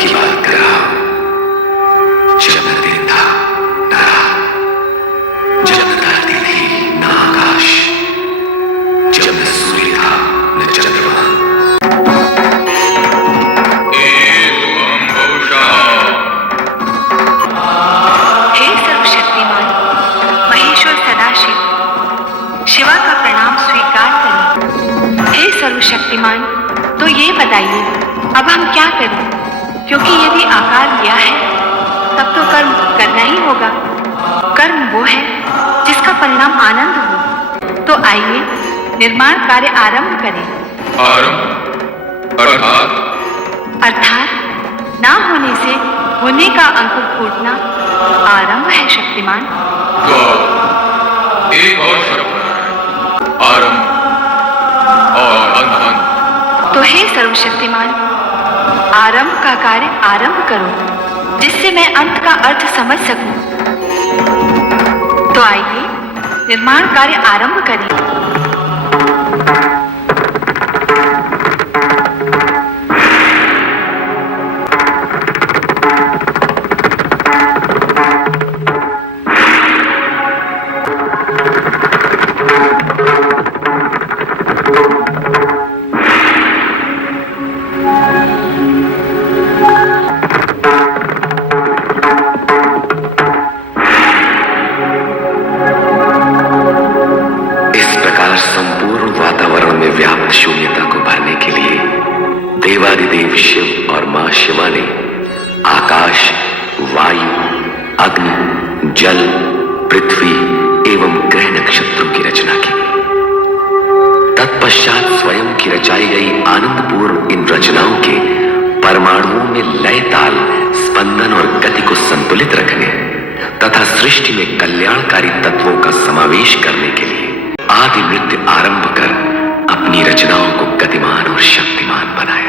की बात कर रहा हूं। जब न दिन था न रात, जब न धरती थी न आकाश, जब न सूर्य था न चंद्रमा। हे सर्वशक्तिमान महेश्वर सदाशिव, शिवा का प्रणाम स्वीकार करें। हे सर्वशक्तिमान, तो ये बताइए अब हम क्या करें, क्योंकि यदि आकार लिया है तब तो कर्म करना ही होगा। कर्म वो है जिसका परिणाम आनंद हो। तो आइए निर्माण कार्य आरंभ करें। आरंभ अर्थात ना होने से होने का अंकुर फूटना आरंभ है शक्तिमान। तो एक और शब्द है, आरंभ और अंत। तो हे सर्वशक्तिमान, आरंभ का कार्य आरंभ करो, जिससे मैं अंत का अर्थ समझ सकूं। तो आइए निर्माण कार्य आरंभ करें। शून्यता को भरने के लिए देवादिदेव शिव और मां शिवा ने आकाश, वायु, अग्नि, जल, पृथ्वी एवं ग्रह नक्षत्रों की रचना की। तत्पश्चात स्वयं की रचाई गई आनंदपूर्ण इन रचनाओं के परमाणुओं में लय, ताल, स्पंदन और गति को संतुलित रखने तथा सृष्टि में कल्याणकारी तत्वों का समावेश करने के लिए आदि नृत्य आरंभ कर अपनी रचनाओं को गतिमान और शक्तिमान बनाया।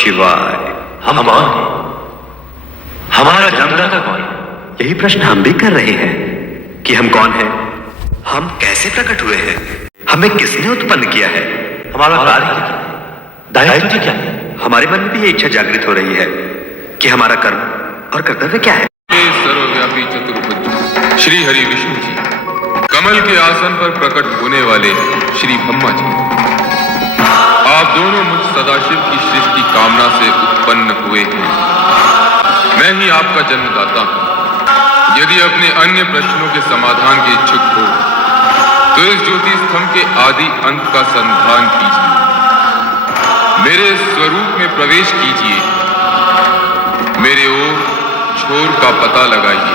शिवाय। हम कौन हैं? हमारा जन्मदाता कौन? यही प्रश्न हम भी कर रहे हैं कि हम कौन हैं, हम कैसे प्रकट हुए हैं, हमें किसने उत्पन्न किया है, हमारा कार्य क्या है, दायित्व क्या है। हमारे मन में भी ये इच्छा जागृत हो रही है कि हमारा कर्म और कर्तव्य क्या है। सर्वव्यापी चतुर्भुज श्री हरि विष्णु जी, कमल के आसन पर प्रकट होने वाले श्री ब्रह्मा जी, आप दोनों मुझ सदाशिव की सृष्टि कामना से उत्पन्न हुए हैं। मैं ही आपका जन्मदाता हूं। यदि अपने अन्य प्रश्नों के समाधान के इच्छुक हो तो इस ज्योति स्तंभ के आदि अंत का संधान कीजिए, मेरे स्वरूप में प्रवेश कीजिए, मेरे ओर छोर का पता लगाइए।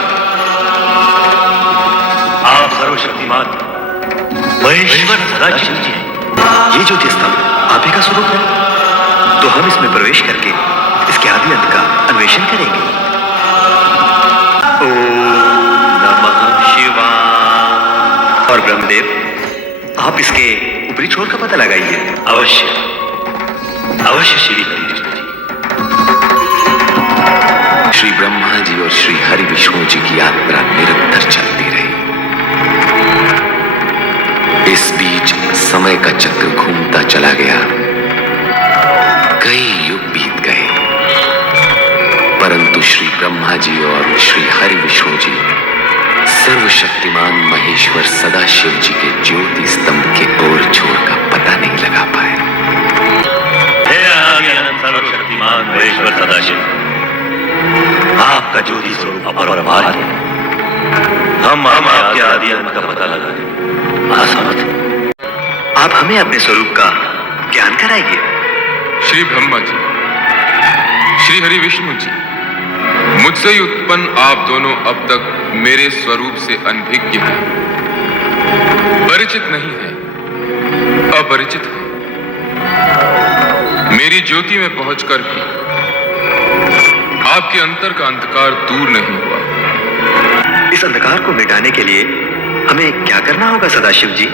आप सर्वशक्तिमान महेश्वर सदाशिव जी हैं। ये ज्योति स्तंभ आप ही का स्वरूप है, तो हम इसमें प्रवेश करके इसके आदि अंत का अन्वेषण करेंगे। ओम नमः शिवाय। और ब्रह्मदेव, आप इसके ऊपरी छोर का पता लगाइए। अवश्य अवश्य श्री हरि विष्णु जी। श्री ब्रह्मा जी और श्री हरि विष्णु जी की यात्रा निरंतर चलती रही। इस बीच समय का चक्र घूमता चला गया। कई युग बीत गए, परंतु श्री ब्रह्मा जी और श्री हरि विष्णु जी सर्वशक्तिमान महेश्वर सदाशिव जी के ज्योति स्तंभ के ओर छोर का पता नहीं लगा पाए। हे आदि अनंत सर्वशक्तिमान महेश्वर सदाशिव, आपका ज्योति स्वरूप अपरंपार है। हम आपके आदि अंत का पता लगाने असमर्थ। आप हमें अपने स्वरूप का ज्ञान कराइए। श्री ब्रह्मा जी, श्री हरि विष्णु जी, मुझसे ही उत्पन्न आप दोनों अब तक मेरे स्वरूप से अनभिज्ञ हैं, परिचित नहीं हैं, अपरिचित हैं। मेरी ज्योति में पहुंचकर भी आपके अंतर का अंधकार दूर नहीं हुआ। इस अंधकार को मिटाने के लिए हमें क्या करना होगा सदाशिव जी?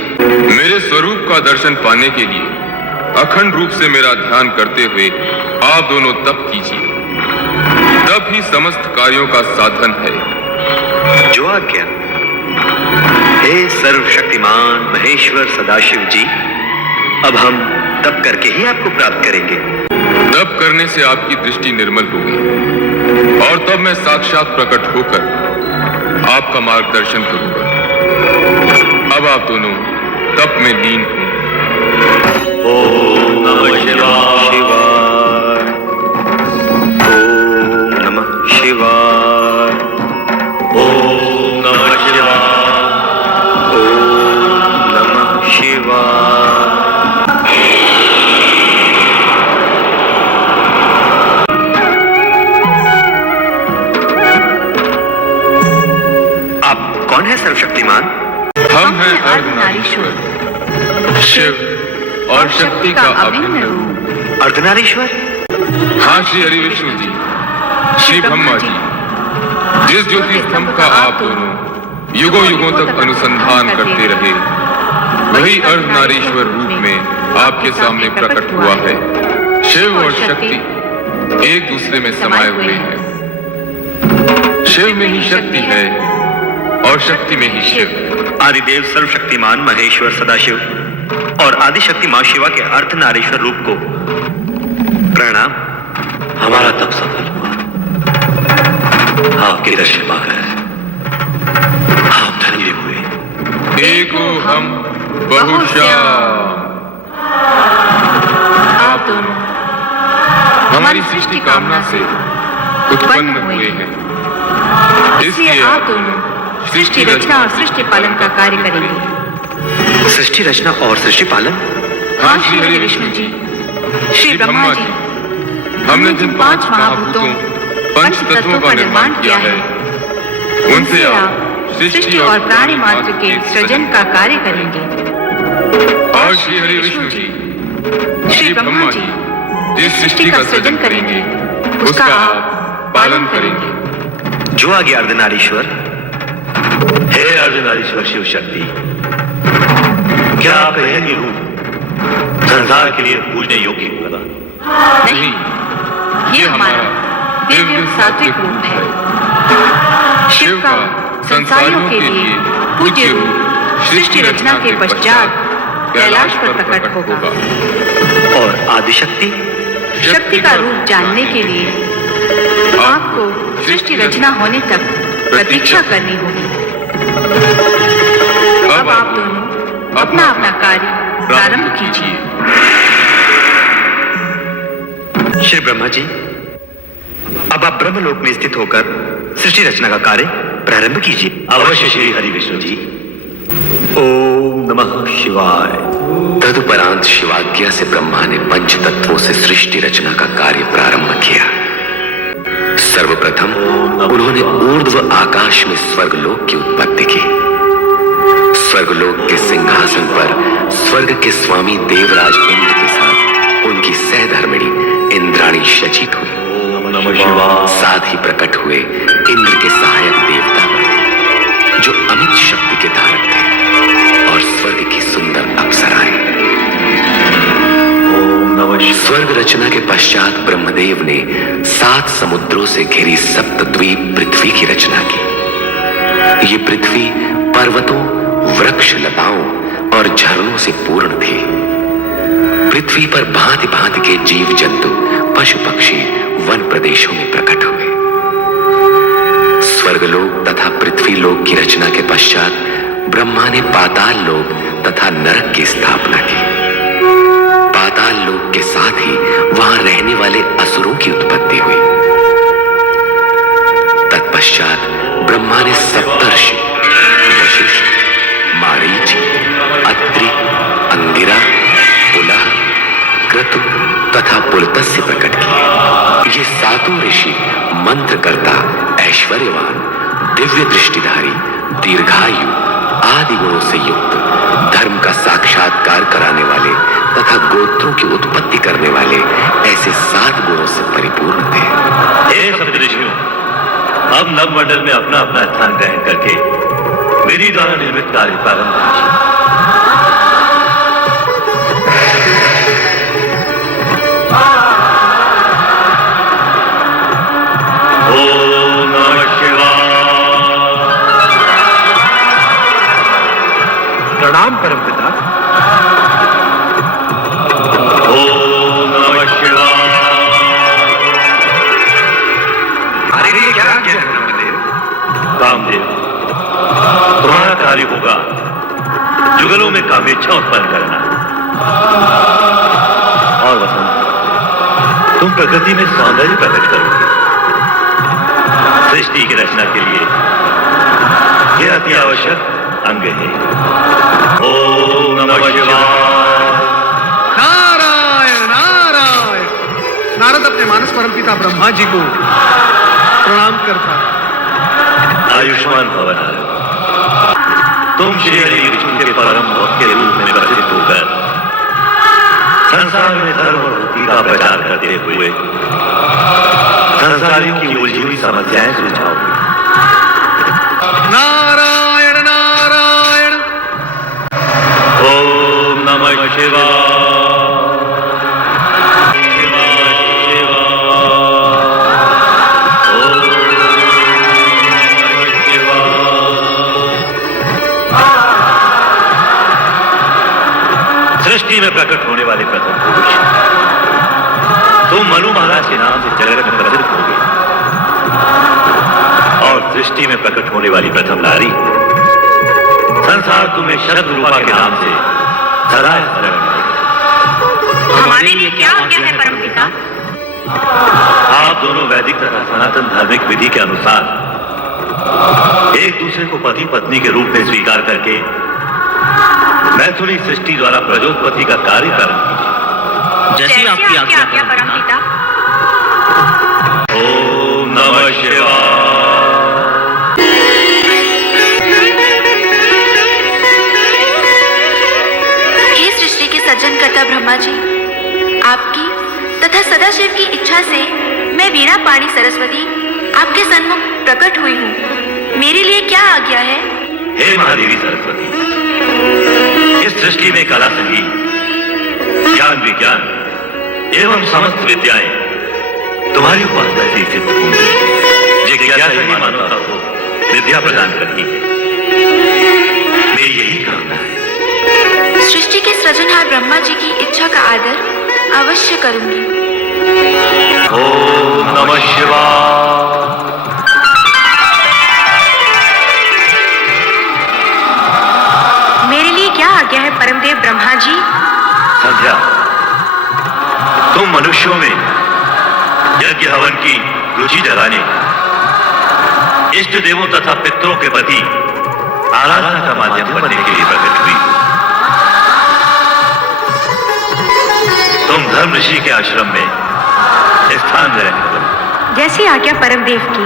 मेरे स्वरूप का दर्शन पाने के लिए अखंड रूप से मेरा ध्यान करते हुए आप दोनों तप कीजिए। तप ही समस्त कार्यों का साधन है। जो आज्ञा। हे सर्वशक्तिमान महेश्वर सदाशिव जी, अब हम तप करके ही आपको प्राप्त करेंगे। तप करने से आपकी दृष्टि निर्मल होगी और तब मैं साक्षात प्रकट होकर आपका मार्गदर्शन करूंगा। अब आप दोनों तप में लीन हों। ओम नमः शिवाय। ओम नमः शिवाय। ओम नमः शिवाय। ओम नमः शिवाय। आप कौन है सर्वशक्तिमान? हम हैं अर्धनारीश्वर, शिव और शक्ति का अभिन्न रूप। अर्धनारीश्वर? हाँ श्री हरि विष्णु जी, श्री ब्रह्मा जी, जिस ज्योति स्तंभ का आप दोनों युगों युगों तक अनुसंधान करते रहे, वही अर्धनारीश्वर रूप में आपके सामने प्रकट हुआ है। शिव और शक्ति एक दूसरे में समाये हुए हैं। शिव में ही शक्ति है और शक्ति में ही शिव। आदिदेव सर्वशक्तिमान महेश्वर सदाशिव और आदिशक्ति मां शिवा के अर्धनारीश्वर रूप को प्रणाम। हमारा तप सफल हुआ। आपके दर्शन पाकर आप धन्य हुए। एको हम बहुश्याम। आप दोनों हमारी सृष्टि कामना से उत्पन्न हुए हैं, इसलिए आप दोनों सृष्टि रचना और सृष्टि पालन का कार्य करेंगे। सृष्टि रचना और सृष्टि पालन? हाँ श्री हरि विष्णु जी, श्री ब्रह्मा जी, हमने जिन 5 महाभूतों पंच तत्वों का निर्माण किया है, उनसे आप सृष्टि और प्राणी मात्र के सृजन का कार्य करेंगे। और श्री हरि विष्णु जी, श्री ब्रह्मा जी जिस सृष्टि का सृजन करेंगे, उसका आप पालन करेंगे। जो आगे अर्धनारीश्वर। हे अर्धनारीश्वर शिव शक्ति, क्या आप यह रूप संसार के लिए पूजने योग्य होगा? नहीं, ये हमारा दिव्य सात्विक रूप है। शिव का संसारियों के लिए पूज्य रूप सृष्टि रचना के पश्चात कैलाश पर प्रकट होगा। और आदिशक्ति? शक्ति का रूप जानने के लिए आपको सृष्टि रचना होने तक प्रतीक्षा करनी होगी। अब आप दोनों अपना अपना कार्य प्रारंभ कीजिए। श्री ब्रह्मा जी, अब आप ब्रह्मलोक में स्थित होकर सृष्टि रचना का कार्य प्रारंभ कीजिए। अवश्य श्री हरि विष्णु जी। ओम नमः शिवाय। तदुपरांत शिवाज्ञा से ब्रह्मा ने पंच तत्वों से सृष्टि रचना का कार्य प्रारंभ किया। सर्वप्रथम उन्होंने ऊर्ध्व आकाश में स्वर्गलोक की उत्पत्ति की। स्वर्गलोक के सिंहासन पर स्वर्ग के स्वामी देवराज इंद्र के साथ उनकी सहधर्मिणी इंद्राणी शचित हुई। साथ ही प्रकट हुए इंद्र के सहायक देवता जो अमित शक्ति के धारक थे और स्वर्ग की सुंदर स्वर्ग रचना के पश्चात ब्रह्मदेव ने 7 समुद्रों से घिरी सप्तद्वीप पृथ्वी की रचना की। ये पृथ्वी पर्वतों, वृक्ष लताओं और झरनों से पूर्ण थी। पृथ्वी पर भांति भांति के जीव जंतु, पशु पक्षी वन प्रदेशों में प्रकट हुए। स्वर्गलोक तथा पृथ्वी लोक की रचना के पश्चात ब्रह्मा ने पाताल लोक तथा नरक की स्थापना की। पाताल लोक के साथ ही वहां रहने वाले असुरों की उत्पत्ति हुई। तत्पश्चात ब्रह्मा ने सप्तर्षि वशिष्ठ, मारीच, अत्रि, अंगिरा, पुलह, क्रतु तथा पुलत्स्य प्रकट किए। ये 7 ऋषि मंत्रकर्ता, ऐश्वर्यवान, दिव्य दृष्टिधारी, दीर्घायु आदि गुणों से युक्त, धर्म का साक्षात्कार कराने वाले तथा गोत्रों की उत्पत्ति करने वाले ऐसे 7 गुणों से परिपूर्ण थे। हे सप्तऋषियों, अब नवमंडल में अपना अपना स्थान ग्रहण करके विधि द्वारा निर्मित कार्य प्रारंभ कीजिए। ओम नमः शिवाय। प्रणाम परमपिता। ओम नमः शिवाय। अरे ये क्या है ब्रह्मदेव? कामदेव, तुम्हारा कार्य होगा जुगलों में कामेच्छा उत्पन्न करना। और वसंत, तुम प्रकृति में सौंदर्य प्रकट करोगे। सृष्टि की रचना के लिए यह अति आवश्यक अंग है। ओम नमः शिवाय। नारायण नारायण। नारद अपने मानस परमपिता ब्रह्मा जी को प्रणाम करता। आयुष्मान भव नारद। तुम श्री हरि विष्णु के परम भक्त के रूप में प्रसिद्ध होकर संसार में धर्म और भक्ति का प्रचार करते हुए संसारियों की उलझी हुई समस्याएं सुलझाओगे। नारायण नारायण। ओम नमः शिवाय। शिवाय शिवाय। ओम नमः शिवाय। सृष्टि में प्रकट होने वाले प्रथम पुरुष तुम मनु महाराज के नाम से जगत में प्रसिद्ध होगे। और सृष्टि में प्रकट होने वाली प्रथम नारी संसार तुम्हें शरद रूपा के नाम से सदा स्मरण करेगा। हमारे लिए क्या आज्ञा है परमपिता? आप दोनों वैदिक तथा सनातन धार्मिक विधि के अनुसार एक दूसरे को पति पत्नी के रूप में स्वीकार करके मैथुनी सृष्टि द्वारा प्रजोत्पत्ति का कार्य प्रारंभ कीजिए। जैसी आपकी आज्ञा परमपिता। ओम नमः शिवाय। हे सृष्टि के सज्जनकर्ता ब्रह्मा जी, आपकी तथा सदाशिव की इच्छा से मैं वीणा पाणी सरस्वती आपके सन्मुख प्रकट हुई हूँ। मेरे लिए क्या आज्ञा है? हे महादेवी सरस्वती, इस सृष्टि में कला, संगीत, ज्ञान, विज्ञान एवं समस्त विद्याएं तुम्हारी उपासना से सिद्ध होंगी। जिज्ञासा ही मानवता को विद्या प्रदान करती है। मेरी यही कामना है। सृष्टि के सृजनहार ब्रह्मा जी की इच्छा का आदर अवश्य करूंगी। ओम नमः शिवाय। मेरे लिए क्या आज्ञा है परमदेव ब्रह्मा जी? संध्या, तुम मनुष्यों में यज्ञ हवन की रुचि जगाने, इष्ट देवों तथा पितरों के प्रति आराधना का माध्यम बनने के लिए प्रकट हुई। तुम धर्म ऋषि के आश्रम में स्थान ग्रहण करो। जैसी आज्ञा परमदेव की।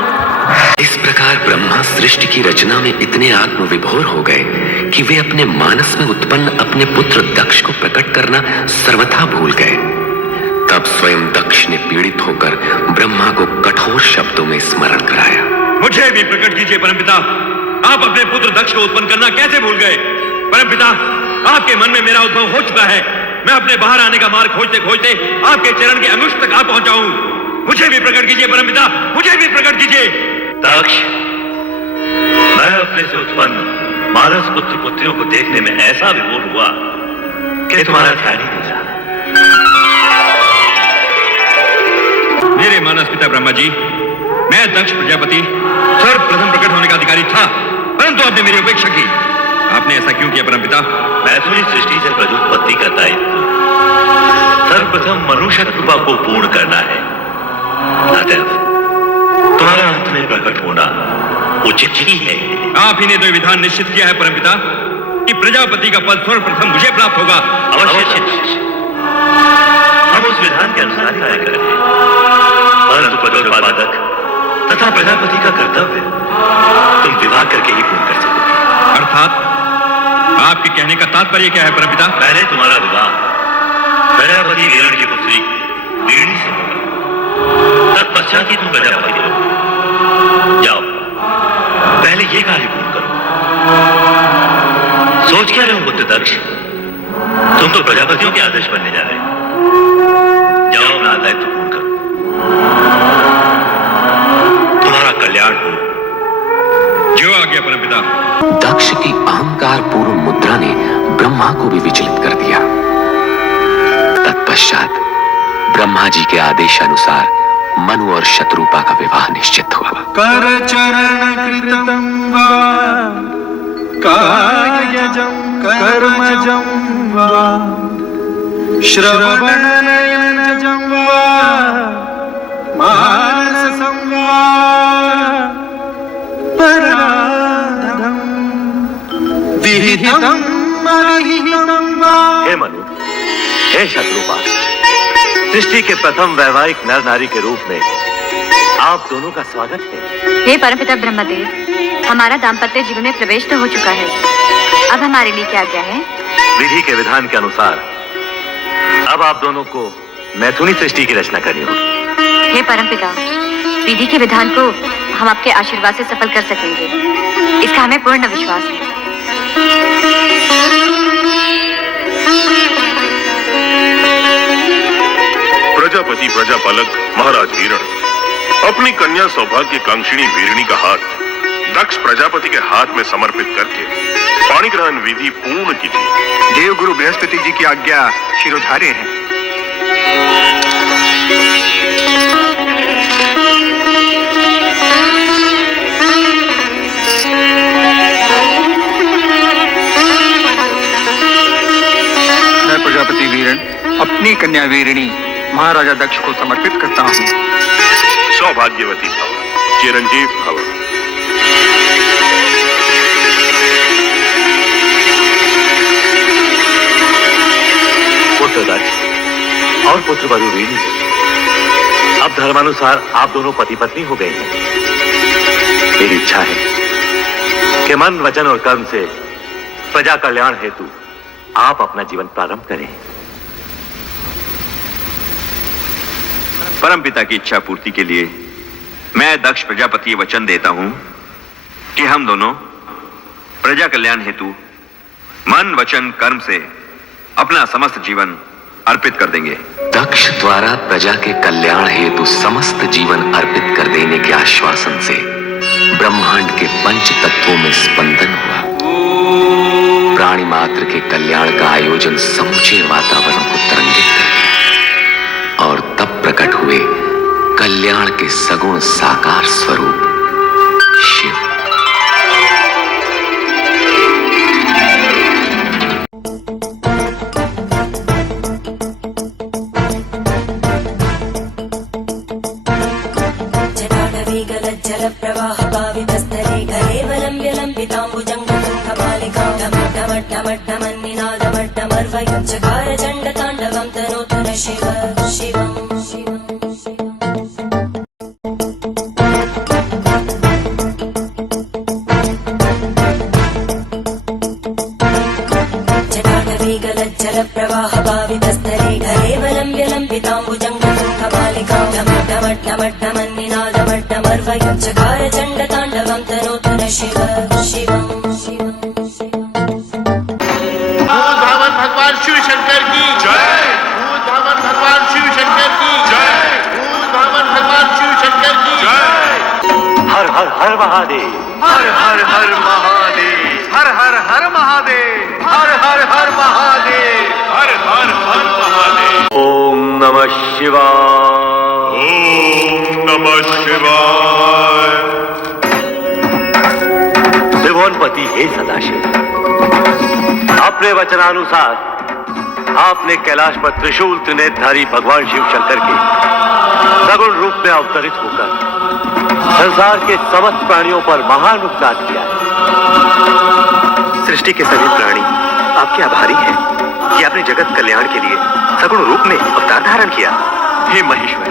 इस प्रकार ब्रह्मा सृष्टि की रचना में इतने आत्मविभोर हो गए कि वे अपने मानस में उत्पन्न अपने पुत्र दक्ष को प्रकट करना सर्वथा भूल गए। तब स्वयं दक्ष ने पीड़ित होकर ब्रह्मा को कठोर शब्दों में स्मरण कराया। मुझे भी प्रकट कीजिए परमपिता। आप अपने पुत्र दक्ष को उत्पन्न करना कैसे भूल गए? परमपिता, आपके मन में मेरा उद्भव हो चुका है। मैं अपने बाहर आने का मार्ग खोजते खोजते आपके चरण के अंगुष्ठ तक आ पहुंचा हूं। मुझे भी प्रकट कीजिए परमपिता, मुझे भी प्रकट कीजिए। दक्ष, मैं अपने से उत्पन्न मानस पुत्र पुत्रियों को देखने में ऐसा विभोर हुआ कि तुम्हारा ध्यान ही नहीं रहा। मेरे मानस पिता ब्रह्मा जी, मैं दक्ष प्रजापति सर्वप्रथम प्रकट होने का अधिकारी था, परंतु आपने मेरी उपेक्षा की। आपने ऐसा क्यों किया परमपिता? मैथुनी सृष्टि से प्रजुत्पत्ति का दायित्व सर्वप्रथम मनुष्य कृपा को पूर्ण करना है। अतः तुम्हारा अंत में प्रकट होना उचित ही है। आप ही ने तो विधान निश्चित किया है परमपिता कि प्रजापति का पद सर्वप्रथम मुझे प्राप्त होगा। अवश्य हम उस विधान के अनुसार ही कार्य करेंगे, परंतु पदोत्पादक तथा प्रजापति का कर्तव्य तुम विवाह करके ही पूर्ण कर सकोगे। अर्थात आपके कहने का तात्पर्य क्या है परमपिता? पहले तुम्हारा विवाह प्रजापति वीरण की पुत्री वीरणी से होगा, तत्पश्चात ही तुम प्रजापति हो। जाओ, पहले ये कार्य पूर्ण करो। सोच क्या रहे हो बुद्ध दक्ष? तुम तो प्रजापतियों के आदर्श बनने जा रहे हो। जाओ, अपना दायित्व पूर्ण करो। तुम्हारा कल्याण हो। जो आ गया परमपिता। दक्ष की अहंकार पूर्ण मुद्रा ने ब्रह्मा को भी विचलित कर दिया। तत्पश्चात ब्रह्मा जी के आदेशानुसार मनु और शत्रुपा का विवाह निश्चित हुआ। कर चरण कृतं वा कायजं कर्मजं वा श्रवणनयनजं वा मानसं वा पराधं विहितं अविहितं वा। हे मनु, हे शत्रुपा, सृष्टि के प्रथम वैवाहिक नर नारी के रूप में आप दोनों का स्वागत है। हे परमपिता ब्रह्मदेव, हमारा दाम्पत्य जीवन में प्रवेश तो हो चुका है, अब हमारे लिए क्या क्या है? विधि के विधान के अनुसार अब आप दोनों को मैथुनी सृष्टि की रचना करनी होगी। हे परमपिता, विधि के विधान को हम आपके आशीर्वाद से सफल कर सकेंगे, इसका हमें पूर्ण विश्वास है। प्रजापति प्रजापालक महाराज वीरण अपनी कन्या सौभाग्य कांक्षिणी वीरणी का हाथ दक्ष प्रजापति के हाथ में समर्पित करके पाणी ग्रहण विधि पूर्ण कीजिए। देवगुरु बृहस्पति जी की आज्ञा शिरोधार्य है। मैं प्रजापति वीरण अपनी कन्या वीरणी महाराजा दक्ष को समर्पित करता हूँ। सौभाग्यवती भव, चिरंजीव भव। पुत्र दक्ष और पुत्र वधु वीरणी, अब धर्मानुसार आप दोनों पति पत्नी हो गए हैं। मेरी इच्छा है कि मन, वचन और कर्म से प्रजा कल्याण हेतु आप अपना जीवन प्रारंभ करें। परमपिता की इच्छा पूर्ति के लिए मैं दक्ष प्रजापति वचन देता हूं कि हम दोनों प्रजा कल्याण हेतु मन, वचन, कर्म से अपना समस्त जीवन अर्पित कर देंगे। दक्ष द्वारा प्रजा के कल्याण हेतु समस्त जीवन अर्पित कर देने के आश्वासन से ब्रह्मांड के पंच तत्वों में स्पंदन हुआ। प्राणी मात्र के कल्याण का आयोजन समूचे वातावरण को तरंगित कर दिया और तब प्रकट हुए कल्याण के सगुण साकार स्वरूप शिव। जल प्रवाह पावितस्तरे कलेवलं विलम्बिताम्बुजङ्गमालिकां ढमड्ढमड्ढमड्ढमन्निनादमड्ढमर्वयं चकार चण्डताण्डवं तनोतु न शिव शिवम्। जल प्रवाह पावितस्तरे कलेवलं विलम्बिताम्बुजङ्गमालिकां ढमड्ढमड्ढमड्ढमन्निनादमड्ढमर्वयं चकार चण्डताण्डवं तनोतु न शिव शिवम्। भगवान शिव शंकर की जय। भूत धामन भगवान शिव शंकर की जय। भूत धामन भगवान शिव शंकर की जय। हर हर हर महादेव, हर हर हर महादेव, हर हर हर महादेव, हर हर हर महादेव, हर हर हर महादेव। ओम नमः शिवाय। ओम नमः शिवाय। त्रिभुवनपति हे सदाशिव, अपने वचनानुसार आपने कैलाश पर त्रिशूल त्रिनेत्रधारी भगवान शिव शंकर के सगुण रूप में अवतरित होकर संसार के समस्त प्राणियों पर महान उपकार किया है। सृष्टि के सभी प्राणी आपके आभारी हैं कि आपने जगत कल्याण के लिए सगुण रूप में अवतार धारण किया। हे महेश्वर,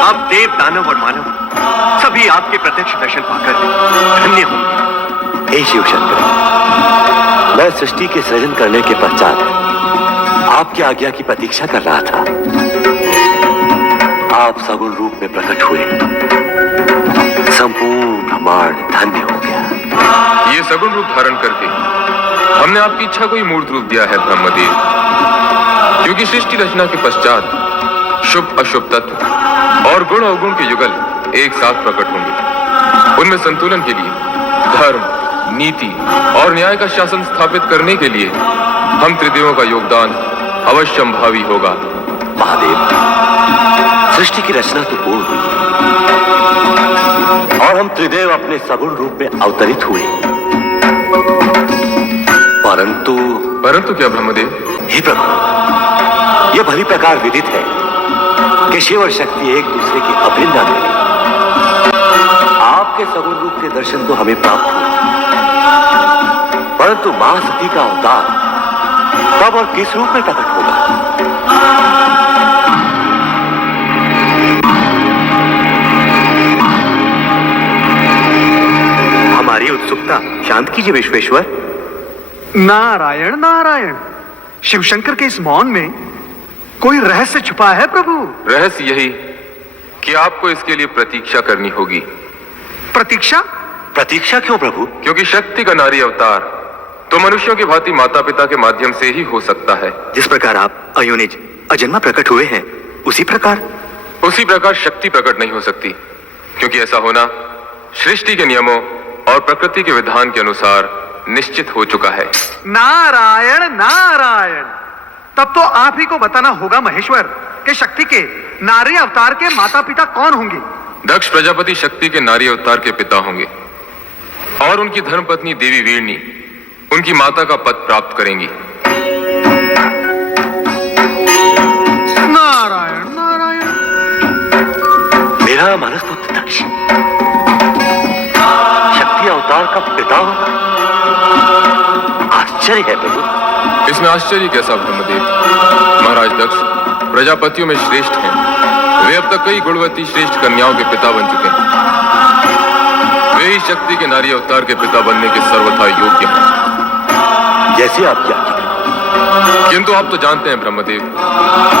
आप देव दानव और मानव सभी आपके प्रत्यक्ष दर्शन पाकर धन्य होंगे। हे शिव शंकर, मैं सृष्टि के सृजन करने के पश्चात आपकी आज्ञा की प्रतीक्षा कर रहा था। आप सगुण रूप में प्रकट हुए, संपूर्ण ब्रह्मांड धन्य हो गया। ये सगुण रूप धारण करके हमने आपकी इच्छा को ही मूर्त रूप दिया है ब्रह्मदेव, क्योंकि सृष्टि रचना के पश्चात शुभ अशुभ तत्व और गुण अवगुण के युगल एक साथ प्रकट होंगे। उनमें संतुलन के लिए धर्म, नीति और न्याय का शासन स्थापित करने के लिए हम त्रिदेवों का योगदान अवश्यंभावी होगा। महादेव, सृष्टि की रचना तो पूर्ण हुई और हम त्रिदेव अपने सगुण रूप में अवतरित हुए, परंतु क्या ब्रह्मदेव? हे प्रभु, यह भली प्रकार विदित है कि शिव और शक्ति एक दूसरे के अभिन्न अंग हैं। आपके सगुण रूप के दर्शन तो हमें प्राप्त हुए, परंतु मां सती का अवतार कब और किस रूप में प्रकट होगा? हमारी उत्सुकता शांत कीजिए विश्वेश्वर। नारायण नारायण, शिवशंकर के इस मौन में कोई रहस्य छुपा है प्रभु। रहस्य यही कि आपको इसके लिए प्रतीक्षा करनी होगी। प्रतीक्षा? प्रतीक्षा क्यों प्रभु? क्योंकि शक्ति का नारी अवतार तो मनुष्यों की भांति माता पिता के माध्यम से ही हो सकता है। जिस प्रकार आप अयोनिज अजन्मा प्रकट हुए हैं, उसी प्रकार शक्ति प्रकट नहीं हो सकती, क्योंकि ऐसा होना सृष्टि के नियमों और प्रकृति के विधान के अनुसार निश्चित हो चुका है। नारायण नारायण, तब तो आप ही को बताना होगा महेश्वर कि शक्ति के नारी अवतार के माता पिता कौन होंगे। दक्ष प्रजापति शक्ति के नारी अवतार के पिता होंगे और उनकी धर्मपत्नी देवी वीरणी उनकी माता का पद प्राप्त करेंगी। नारायण नारायण। मेरा मानसपुत्र दक्ष शक्ति अवतार का पिता हो? आश्चर्य है प्रभु। इसमें आश्चर्य कैसा ब्रह्मदेव? महाराज दक्ष प्रजापतियों में श्रेष्ठ हैं। वे अब तक कई गुणवती श्रेष्ठ कन्याओं के पिता बन चुके हैं। वे ही शक्ति के नारी अवतार के पिता बनने के सर्वथा योग्य हैं। जैसे आप क्या, किंतु आप तो जानते हैं ब्रह्मदेव,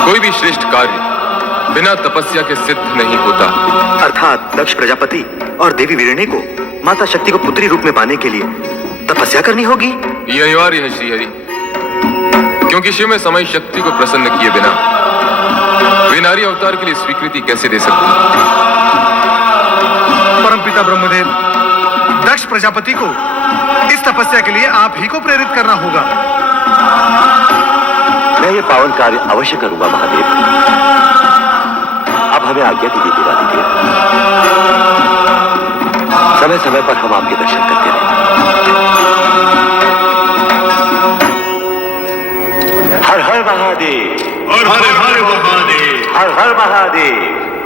कोई भी श्रेष्ठ कार्य बिना तपस्या के सिद्ध नहीं होता। अर्थात दक्ष प्रजापति और देवी वीरणी को माता शक्ति को पुत्री रूप में पाने के लिए तपस्या करनी होगी। ये अनिवार्य है श्रीहरि, क्योंकि शिव में समय शक्ति को प्रसन्न किए बिना वे नारी अवतार के लिए स्वीकृति कैसे दे सकते? परमपिता ब्रह्मदेव, दक्ष प्रजापति को इस तपस्या के लिए आप ही को प्रेरित करना होगा। मैं ये पावन कार्य अवश्य करूंगा महादेव। अब हमें आज्ञा कीजिए देवादिदेव, समय समय पर हम आपके दर्शन करते रहें। हर हर महादेव, हर हर हर महादेव, हर हर महादेव,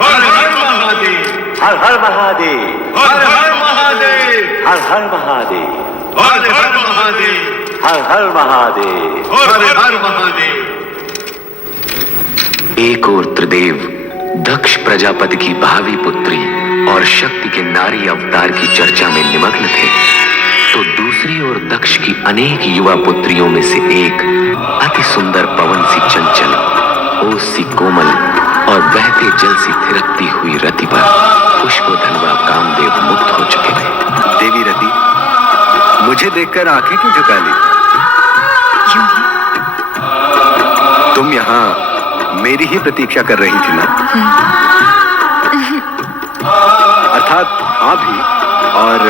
हर हर महादेव, हर हर महादेव, हर हर महादेव, हर हर महादेव, हर हर महादेव, हर हर महादेव, हर हर महादेव। एक ओर त्रिदेव दक्ष प्रजापति की भावी पुत्री और शक्ति के नारी अवतार की चर्चा में निमग्न थे, तो दूसरी ओर दक्ष की अनेक युवा पुत्रियों में से एक अति सुंदर पवन सी चंचल, ओस सी कोमल और बहते जल सी थिरकती हुई रति पर पुष्पधनवा कामदेव मुक्त हो चुके थे। देवी रति, मुझे देखकर आंखें क्यों झुका ली? यूं ही तुम यहाँ मेरी ही प्रतीक्षा कर रही थी ना? अर्थात हाँ भी और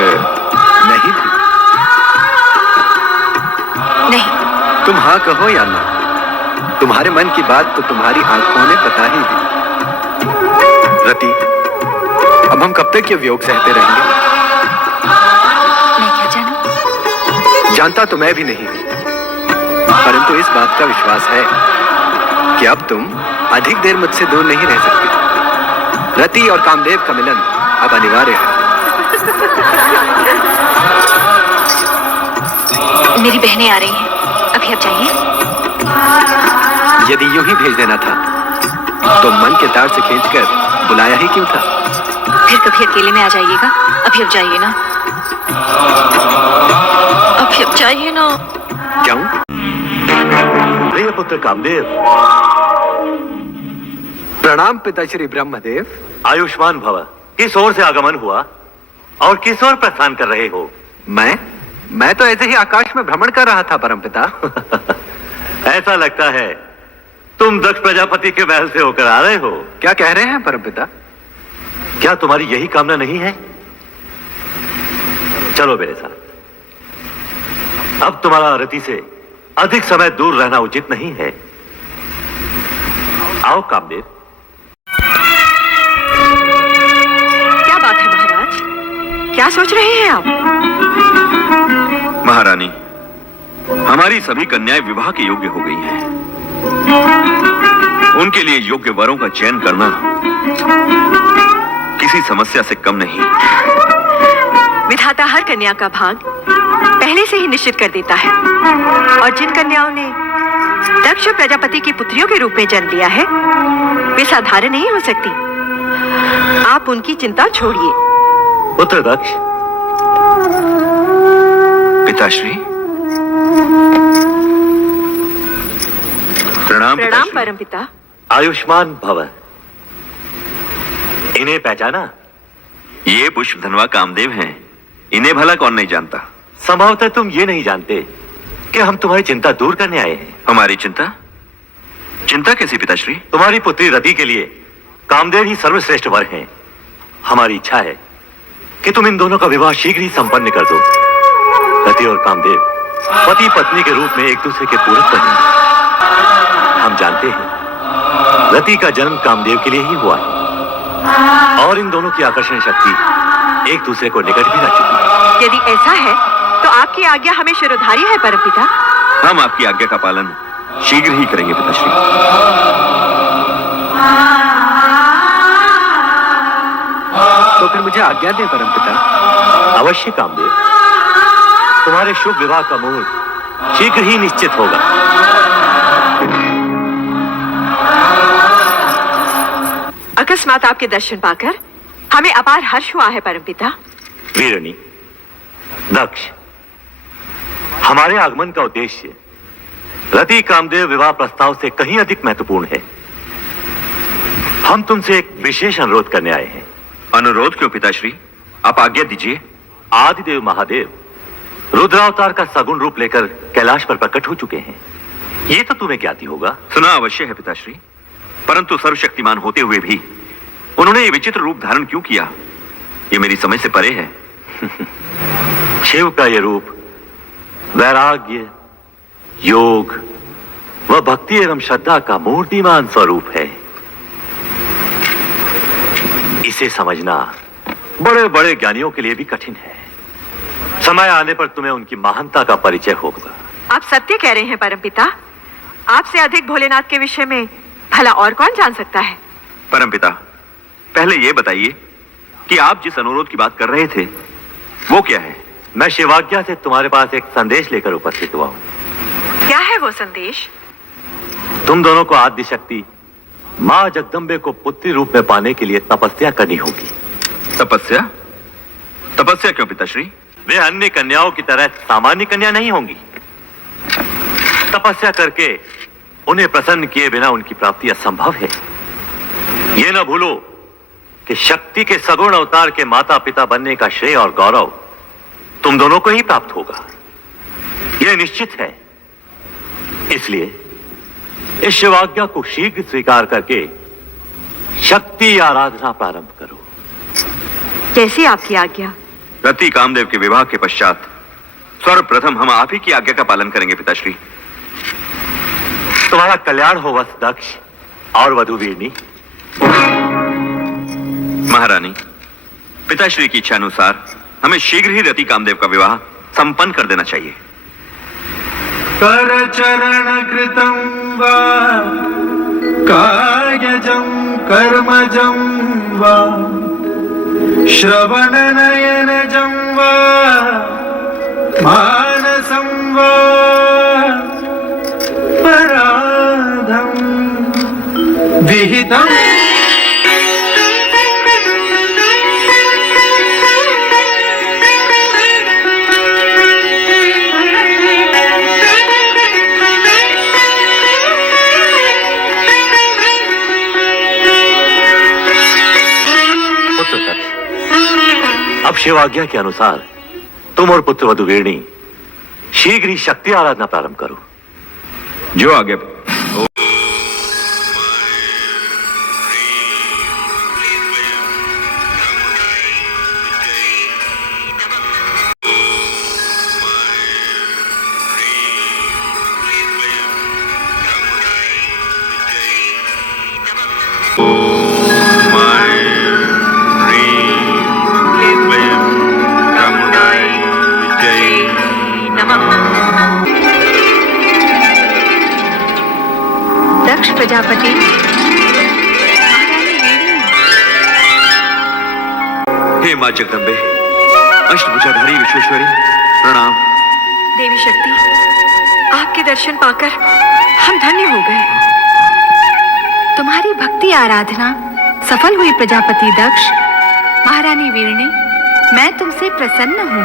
नहीं भी। नहीं। तुम हाँ कहो या ना, तुम्हारे मन की बात तो तुम्हारी आंखों ने बता ही दी। रति, अब हम कब तक ये वियोग सहते रहेंगे? मैं क्या जानूं? जानता तो मैं भी नहीं, परंतु इस बात का विश्वास है कि अब तुम अधिक देर मुझसे दूर नहीं रह सकती। रति और कामदेव का मिलन अब अनिवार्य है। मेरी बहनें आ रही हैं, अभी आप जाइए। यदि यूं ही भेज देना था तो मन के तार से खींचकर बुलाया ही क्यों था? फिर कभी अकेले में आ जाइएगा। अभी अब जाइए ना, अभी अब जाइए ना। जाऊं? प्रिय पुत्र कामदेव, प्रणाम पिताश्री ब्रह्मदेव। आयुष्मान भव। किस ओर से आगमन हुआ और किस ओर प्रस्थान कर रहे हो? मैं तो ऐसे ही आकाश में भ्रमण कर रहा था परमपिता। ऐसा लगता है तुम दक्ष प्रजापति के महल से होकर आ रहे हो। क्या कह रहे हैं परमपिता? क्या तुम्हारी यही कामना नहीं है? चलो मेरे साथ। अब तुम्हारा रति से अधिक समय दूर रहना उचित नहीं है। आओ कामदेव। क्या बात है महाराज, क्या सोच रहे हैं आप? महारानी, हमारी सभी कन्याएं विवाह के योग्य हो गई हैं। उनके लिए योग्य वरों का चयन करना किसी समस्या से कम नहीं। विधाता हर कन्या का भाग पहले से ही निश्चित कर देता है, और जिन कन्याओं ने दक्ष प्रजापति की पुत्रियों के रूप में जन्म लिया है वे साधारण नहीं हो सकती। आप उनकी चिंता छोड़िए। पुत्र दक्ष। पिताश्री। प्रणाम परमपिता। आयुष्मान भव। इन्हें पहचाना? ये पुष्पधनवा कामदेव हैं। इन्हें भला कौन नहीं जानता? संभवतः तुम ये नहीं जानते कि हम तुम्हारी चिंता दूर करने आए हैं। हमारी चिंता? चिंता कैसी पिताश्री? तुम्हारी पुत्री रति के लिए कामदेव ही सर्वश्रेष्ठ वर हैं। हमारी इच्छा है कि तुम इन दोनों का विवाह शीघ्र ही संपन्न कर दो। रति और कामदेव पति पत्नी के रूप में एक दूसरे के पूरक बनेंगे। हम जानते हैं रति का जन्म कामदेव के लिए ही हुआ है और इन दोनों की आकर्षण शक्ति एक दूसरे को निकट भी ला चुकी है। यदि ऐसा है तो आपकी आज्ञा हमें शिरोधार्य है परमपिता। हम आपकी आज्ञा का पालन शीघ्र ही करेंगे पिताश्री। तो फिर मुझे आज्ञा दें परमपिता। अवश्य कामदेव, तुम्हारे शुभ विवाह का मुहूर्त शीघ्र ही निश्चित होगा। अकस्मात आपके दर्शन पाकर हमें अपार हर्ष हुआ है परमपिता। वीरनी, दक्ष, हमारे आगमन का उद्देश्य रति कामदेव विवाह प्रस्ताव से कहीं अधिक महत्वपूर्ण है। हम तुमसे एक विशेष अनुरोध करने आए हैं। अनुरोध क्यों पिताश्री? आप आज्ञा दीजिए। आदिदेव महादेव रुद्रावतार का सगुण रूप लेकर कैलाश पर प्रकट हो चुके हैं। ये तो तुम्हें ज्ञाति होगा। सुना अवश्य है पिताश्री, परंतु सर्वशक्तिमान होते हुए भी उन्होंने ये विचित्र रूप धारण क्यों किया, ये मेरी समझ से परे है। शिव का ये रूप वैराग्य, योग व भक्ति एवं श्रद्धा का मूर्तिमान स्वरूप है। इसे समझना बड़े बड़े ज्ञानियों के लिए भी कठिन है। समय आने पर तुम्हें उनकी महानता का परिचय होगा। आप सत्य कह रहे हैं परमपिता। आपसे अधिक भोलेनाथ के विषय में भला और कौन जान सकता है? परमपिता, पहले ये बताइए कि आप जिस अनुरोध की बात कर रहे थे वो क्या है? मैं शिवाज्ञा से तुम्हारे पास एक संदेश लेकर उपस्थित हुआ हूं। क्या है वो संदेश? तुम दोनों को आद्य शक्ति मां जगदम्बे को पुत्री रूप में पाने के लिए तपस्या करनी होगी। तपस्या? तपस्या क्यों पिताश्री? वे अन्य कन्याओं की तरह सामान्य कन्या नहीं होंगी। तपस्या करके उन्हें प्रसन्न किए बिना उनकी प्राप्ति असंभव है। ये न भूलो कि शक्ति के सगुण अवतार के माता पिता बनने का श्रेय और गौरव तुम दोनों को ही प्राप्त होगा। यह निश्चित है। इसलिए इस शिवाज्ञा को शीघ्र स्वीकार करके शक्ति आराधना प्रारंभ करो। जैसी आपकी आज्ञा। रति कामदेव के विवाह के पश्चात सर्वप्रथम हम आप ही की आज्ञा का पालन करेंगे पिताश्री। तुम्हारा कल्याण हो वत्स दक्ष और वधु वीरनी। महारानी, पिताश्री की इच्छा अनुसार हमें शीघ्र ही रति कामदेव का विवाह संपन्न कर देना चाहिए। कर चरण कृतं वा कायजं कर्मजं वा श्रवण नयनजं वा मानसं वा पराधं विहितम् अब शिवाज्ञा के अनुसार तुम और पुत्र वधु वीरनी शीघ्र ही शक्ति आराधना प्रारंभ करो। जो आगे दक्ष प्रजापति, हे मां जगदम्बे, अष्टभुजाधारी विश्वेश्वरी, प्रणाम। देवी शक्ति, आपके दर्शन पाकर हम धन्य हो गए। तुम्हारी भक्ति आराधना सफल हुई प्रजापति दक्ष। महारानी वीरनी, मैं तुमसे प्रसन्न हूँ।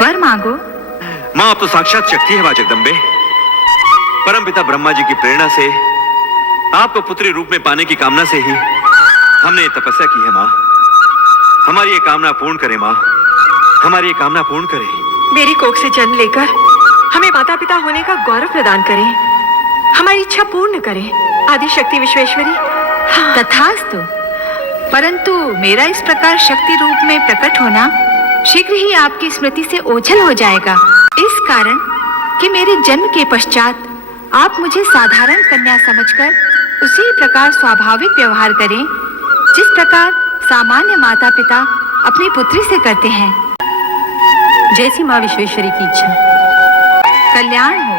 वर मांगो। मां आप तो साक्षात शक्ति है मां जगदम्बे। परमपिता ब्रह्मा जी की प्रेरणा से आपको पुत्री रूप में पाने की कामना से ही हमने ये तपस्या की है मां। हमारी ये कामना पूर्ण करे मां, हमारी ये कामना पूर्ण करे। मेरी कोख से जन्म लेकर हमें माता पिता होने का गौरव प्रदान करें, हमारी इच्छा पूर्ण करें। आदि शक्ति विश्वेश्वरी। तथास्तु। परंतु मेरा इस प्रकार शक्ति रूप में प्रकट होना शीघ्र ही आपकी स्मृति से ओझल हो जाएगा। इस कारण कि मेरे जन्म के पश्चात आप मुझे साधारण कन्या समझकर उसी प्रकार स्वाभाविक व्यवहार करें जिस प्रकार सामान्य माता पिता अपनी पुत्री से करते हैं। जैसी माँ विश्वेश्वरी की इच्छा। कल्याण हो।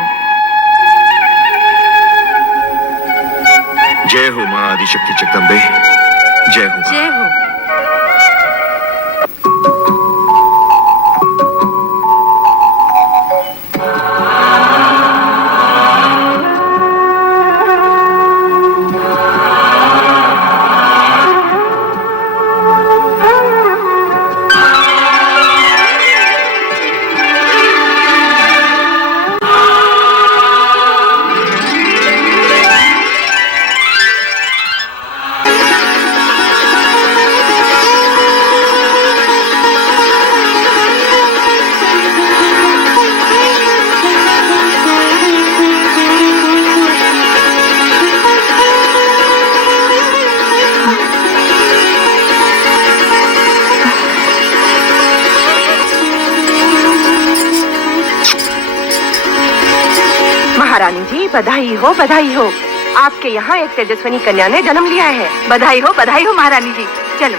जय हो मां आदिशक्ति जगदम्बे, जय हो। जय हो। महारानी जी, बधाई हो बधाई हो। आपके यहाँ एक तेजस्विनी कन्या ने जन्म लिया है। बधाई हो महारानी जी। चलो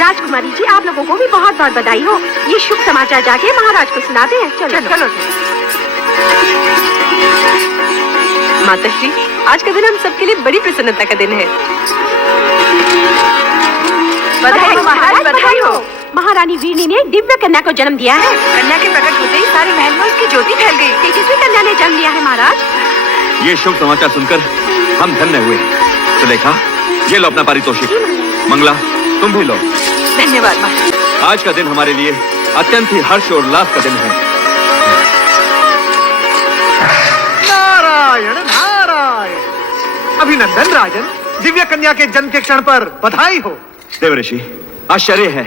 राजकुमारी जी, आप लोगों को भी बहुत बहुत बधाई हो। ये शुभ समाचार जाके महाराज को सुनाते हैं। चलो चलो। माताश्री, आज का दिन हम सबके लिए बड़ी प्रसन्नता का दिन है। बधाई हो महाराज, बधाई हो। महारानी वीरनी ने दिव्य कन्या को जन्म दिया है। कन्या के प्रकट होते ही सारे महल में उसकी ज्योति फैल गई। तेजस्वी कन्या ने जन्म लिया है महाराज। ये शुभ समाचार सुनकर हम धन्य हुए। सुलेखा, ये लो अपना पारितोषिक। मंगला, तुम भी लो। धन्यवाद महाराज। आज का दिन हमारे लिए अत्यंत ही हर्ष और उल्लास का दिन है। नारायण नारायण। अभिनंदन राजन, दिव्य कन्या के जन्म के क्षण पर बधाई हो। देवऋषि, आश्चर्य है,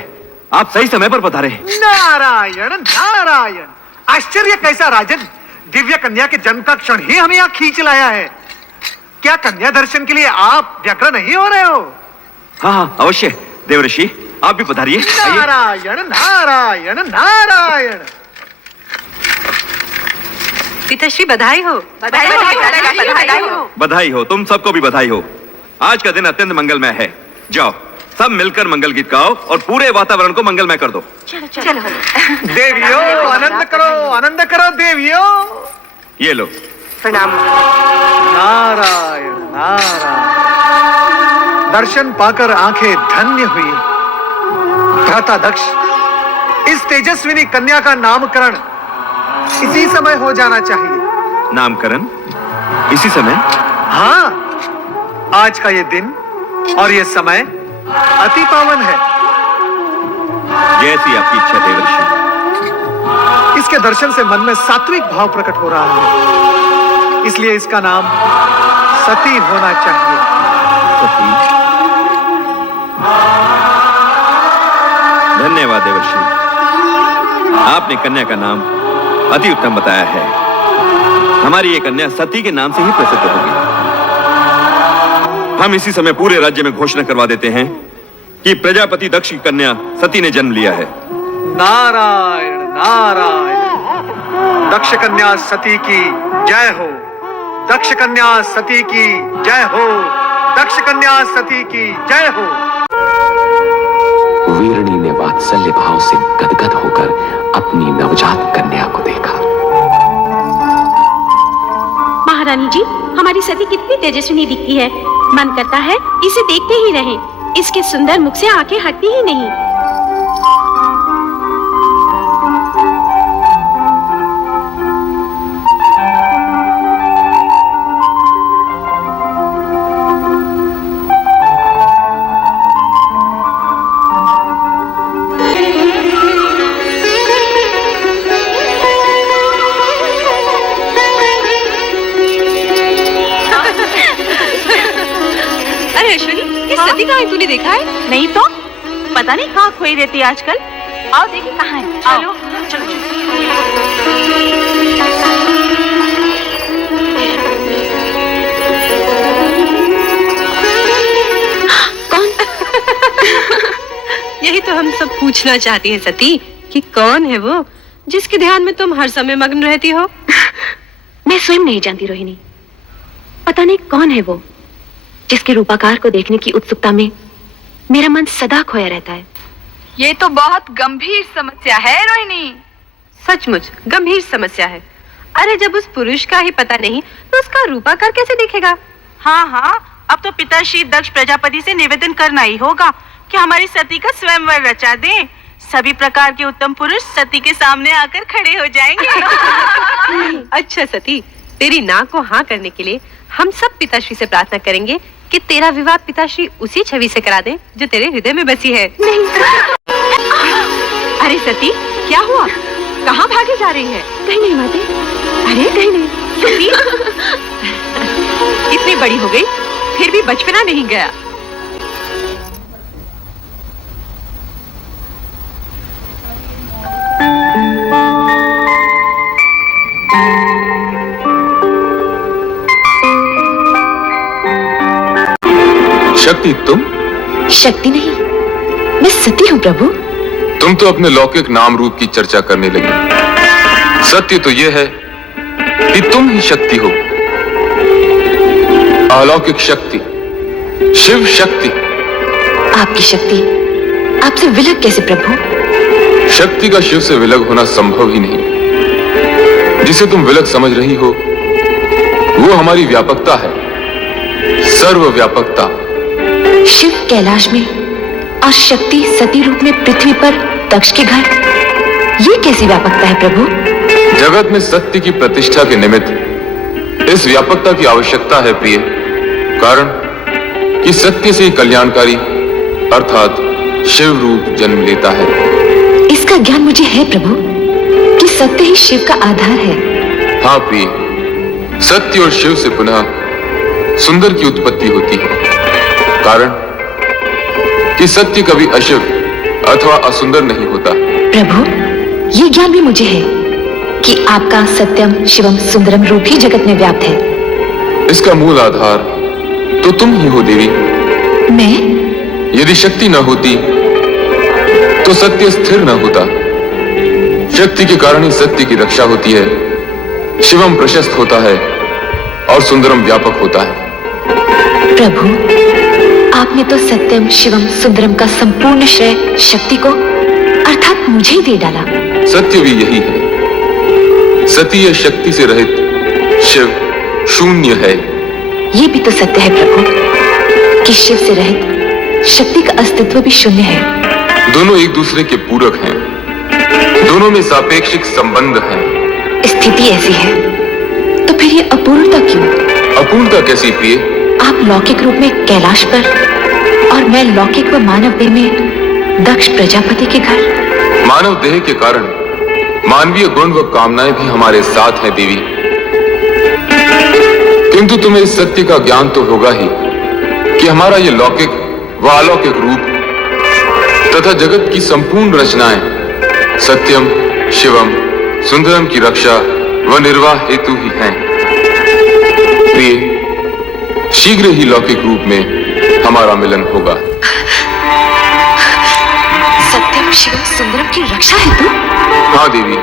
आप सही समय पर पधारे। नारायण नारायण। आश्चर्य कैसा राजन, दिव्य कन्या के जन्म का क्षण ही हमें यहाँ खींच लाया है। क्या कन्या दर्शन के लिए आप व्यग्र नहीं हो रहे हो? हाँ हाँ अवश्य देवऋषि, आप भी पधारिए। नारायण नारायण नारायण। पिताश्री बधाई हो। बधाई हो। बधाई हो, तुम सबको भी बधाई हो। आज का दिन अत्यंत मंगलमय है। जाओ सब मिलकर मंगल गीत गाओ और पूरे वातावरण को मंगलमय कर दो। चलो। देवियों आनंद करो देवियों। ये लो। प्रणाम। नारायण नारायण। दर्शन पाकर आंखें धन्य हुई। भ्राता दक्ष, इस तेजस्विनी कन्या का नामकरण इसी समय हो जाना चाहिए। नामकरण इसी समय? हाँ, आज का ये दिन और ये समय अति पावन है। जैसी आपकी इच्छा देवर्षि। इसके दर्शन से मन में सात्विक भाव प्रकट हो रहा है, इसलिए इसका नाम सती होना चाहिए। सती? धन्यवाद देवर्षि, आपने कन्या का नाम अति उत्तम बताया है। हमारी ये कन्या सती के नाम से ही प्रसिद्ध होगी। हम इसी समय पूरे राज्य में घोषणा करवा देते हैं कि प्रजापति दक्ष की कन्या सती ने जन्म लिया है। नारायण नारायण। दक्ष कन्या सती की जय हो। दक्ष कन्या सती की जय हो। दक्ष कन्या सती की जय हो। वीरणी ने वात्सल्य भाव से गदगद होकर अपनी नवजात कन्या को देखा। महारानी जी, हमारी सती कितनी तेजस्विनी दिखती है। मन करता है इसे देखते ही रहें। इसके सुंदर मुख से आंखें हटती ही नहीं। सती कहाँ है, तूने देखा है? नहीं तो पता नहीं कहाँ खोई रहती है आजकल। आओ देखिए कहाँ है। चलो चलो कौन? यही तो हम सब पूछना चाहती हैं सती, कि कौन है वो जिसके ध्यान में तुम हर समय मग्न रहती हो? मैं स्वयं नहीं जानती रोहिणी। पता नहीं कौन है वो जिसके रूपाकार को देखने की उत्सुकता में मेरा मन सदा खोया रहता है। ये तो बहुत गंभीर समस्या है रोहिणी। सचमुच गंभीर समस्या है। अरे जब उस पुरुष का ही पता नहीं तो उसका रूपाकार कैसे दिखेगा? हाँ हाँ, अब तो पिताश्री दक्ष प्रजापति से निवेदन करना ही होगा कि हमारी सती का स्वयंवर रचा दें। सभी प्रकार के उत्तम पुरुष सती के सामने आकर खड़े हो जाएंगे। अच्छा सती, तेरी नाक को हाँ करने के लिए हम सब पिताश्री से प्रार्थना करेंगे कि तेरा विवाह पिताश्री उसी छवि से करा दें जो तेरे हृदय में बसी है। नहीं। अरे सती, क्या हुआ? कहाँ भागे जा रही है? कहीं नहीं माते। अरे कहीं नहीं। सती इतनी बड़ी हो गई फिर भी बचपना नहीं गया। शक्ति तुम? शक्ति नहीं, मैं सती हूँ प्रभु। तुम तो अपने लौकिक नाम रूप की चर्चा करने लगी। सत्य तो यह है कि तुम ही शक्ति हो। अलौकिक शक्ति, शिव शक्ति। आपकी शक्ति आपसे विलग कैसे प्रभु? शक्ति का शिव से विलग होना संभव ही नहीं। जिसे तुम विलग समझ रही हो वो हमारी व्यापकता है, सर्वव्यापकता। शिव कैलाश में और शक्ति सती रूप में पृथ्वी पर दक्ष के घर, ये कैसी व्यापकता है प्रभु? जगत में सत्य की प्रतिष्ठा के निमित्त इस व्यापकता की आवश्यकता है प्रिय। कारण कि सत्य से कल्याणकारी अर्थात शिव रूप जन्म लेता है। इसका ज्ञान मुझे है प्रभु कि सत्य ही शिव का आधार है। हाँ प्रिय, सत्य और शिव से पुनः सुंदर की उत्पत्ति होती है। कारण कि सत्य कभी अशिव अथवा असुंदर नहीं होता। प्रभु, ये ज्ञान भी मुझे है कि आपका सत्यम शिवम सुंदरम रूप ही जगत में व्याप्त है। इसका मूल आधार तो तुम ही हो देवी। मैं? यदि शक्ति न होती तो सत्य स्थिर न होता। शक्ति के कारण ही सत्य की रक्षा होती है, शिवम प्रशस्त होता है और सुंदरम व्यापक होता है। प्रभु, आपने तो सत्यम शिवम सुंदरम का संपूर्ण श्रेय शक्ति को अर्थात मुझे ही दे डाला। सत्य भी यही है। सतीय शक्ति से रहित शिव शून्य है। ये भी तो सत्य है प्रभु कि शिव से रहित शक्ति का अस्तित्व भी शून्य है। दोनों एक दूसरे के पूरक हैं, दोनों में सापेक्षिक संबंध है। स्थिति ऐसी है तो फिर ये अपूर्णता क्यों? अपूर्णता कैसी प्रिय? आप लौकिक रूप में कैलाश पर और मैं लौकिक व मानव देह में दक्ष प्रजापति के घर। मानव देह के कारण मानवीय गुण व कामनाएं भी हमारे साथ हैं देवी, किंतु तुम्हें इस सत्य का ज्ञान तो होगा ही कि हमारा ये लौकिक व अलौकिक रूप तथा जगत की संपूर्ण रचनाएं सत्यम शिवम सुंदरम की रक्षा व निर्वाह हेतु ही हैं। प्रिय, शीघ्र ही लौकिक रूप में हमारा मिलन होगा। सत्यम शिवम सुंदरम की रक्षा हेतु? हाँ देवी,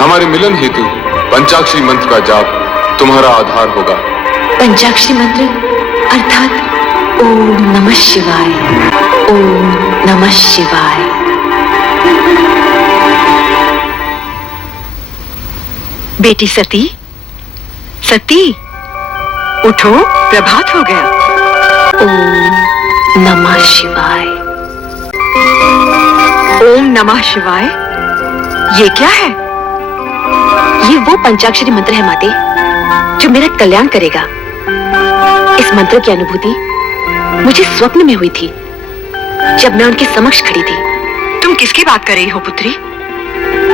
हमारे मिलन हेतु पंचाक्षरी मंत्र का जाप तुम्हारा आधार होगा। पंचाक्षरी मंत्र अर्थात ओम नमः शिवाय, ओम नमः शिवाय। बेटी सती, सती उठो, प्रभात हो गया। ओम नमः शिवाय, ओम नमः शिवाय। ये क्या है? ये वो पंचाक्षरी मंत्र है माते जो मेरा कल्याण करेगा। इस मंत्र की अनुभूति मुझे स्वप्न में हुई थी जब मैं उनके समक्ष खड़ी थी। तुम किसकी बात कर रही हो पुत्री?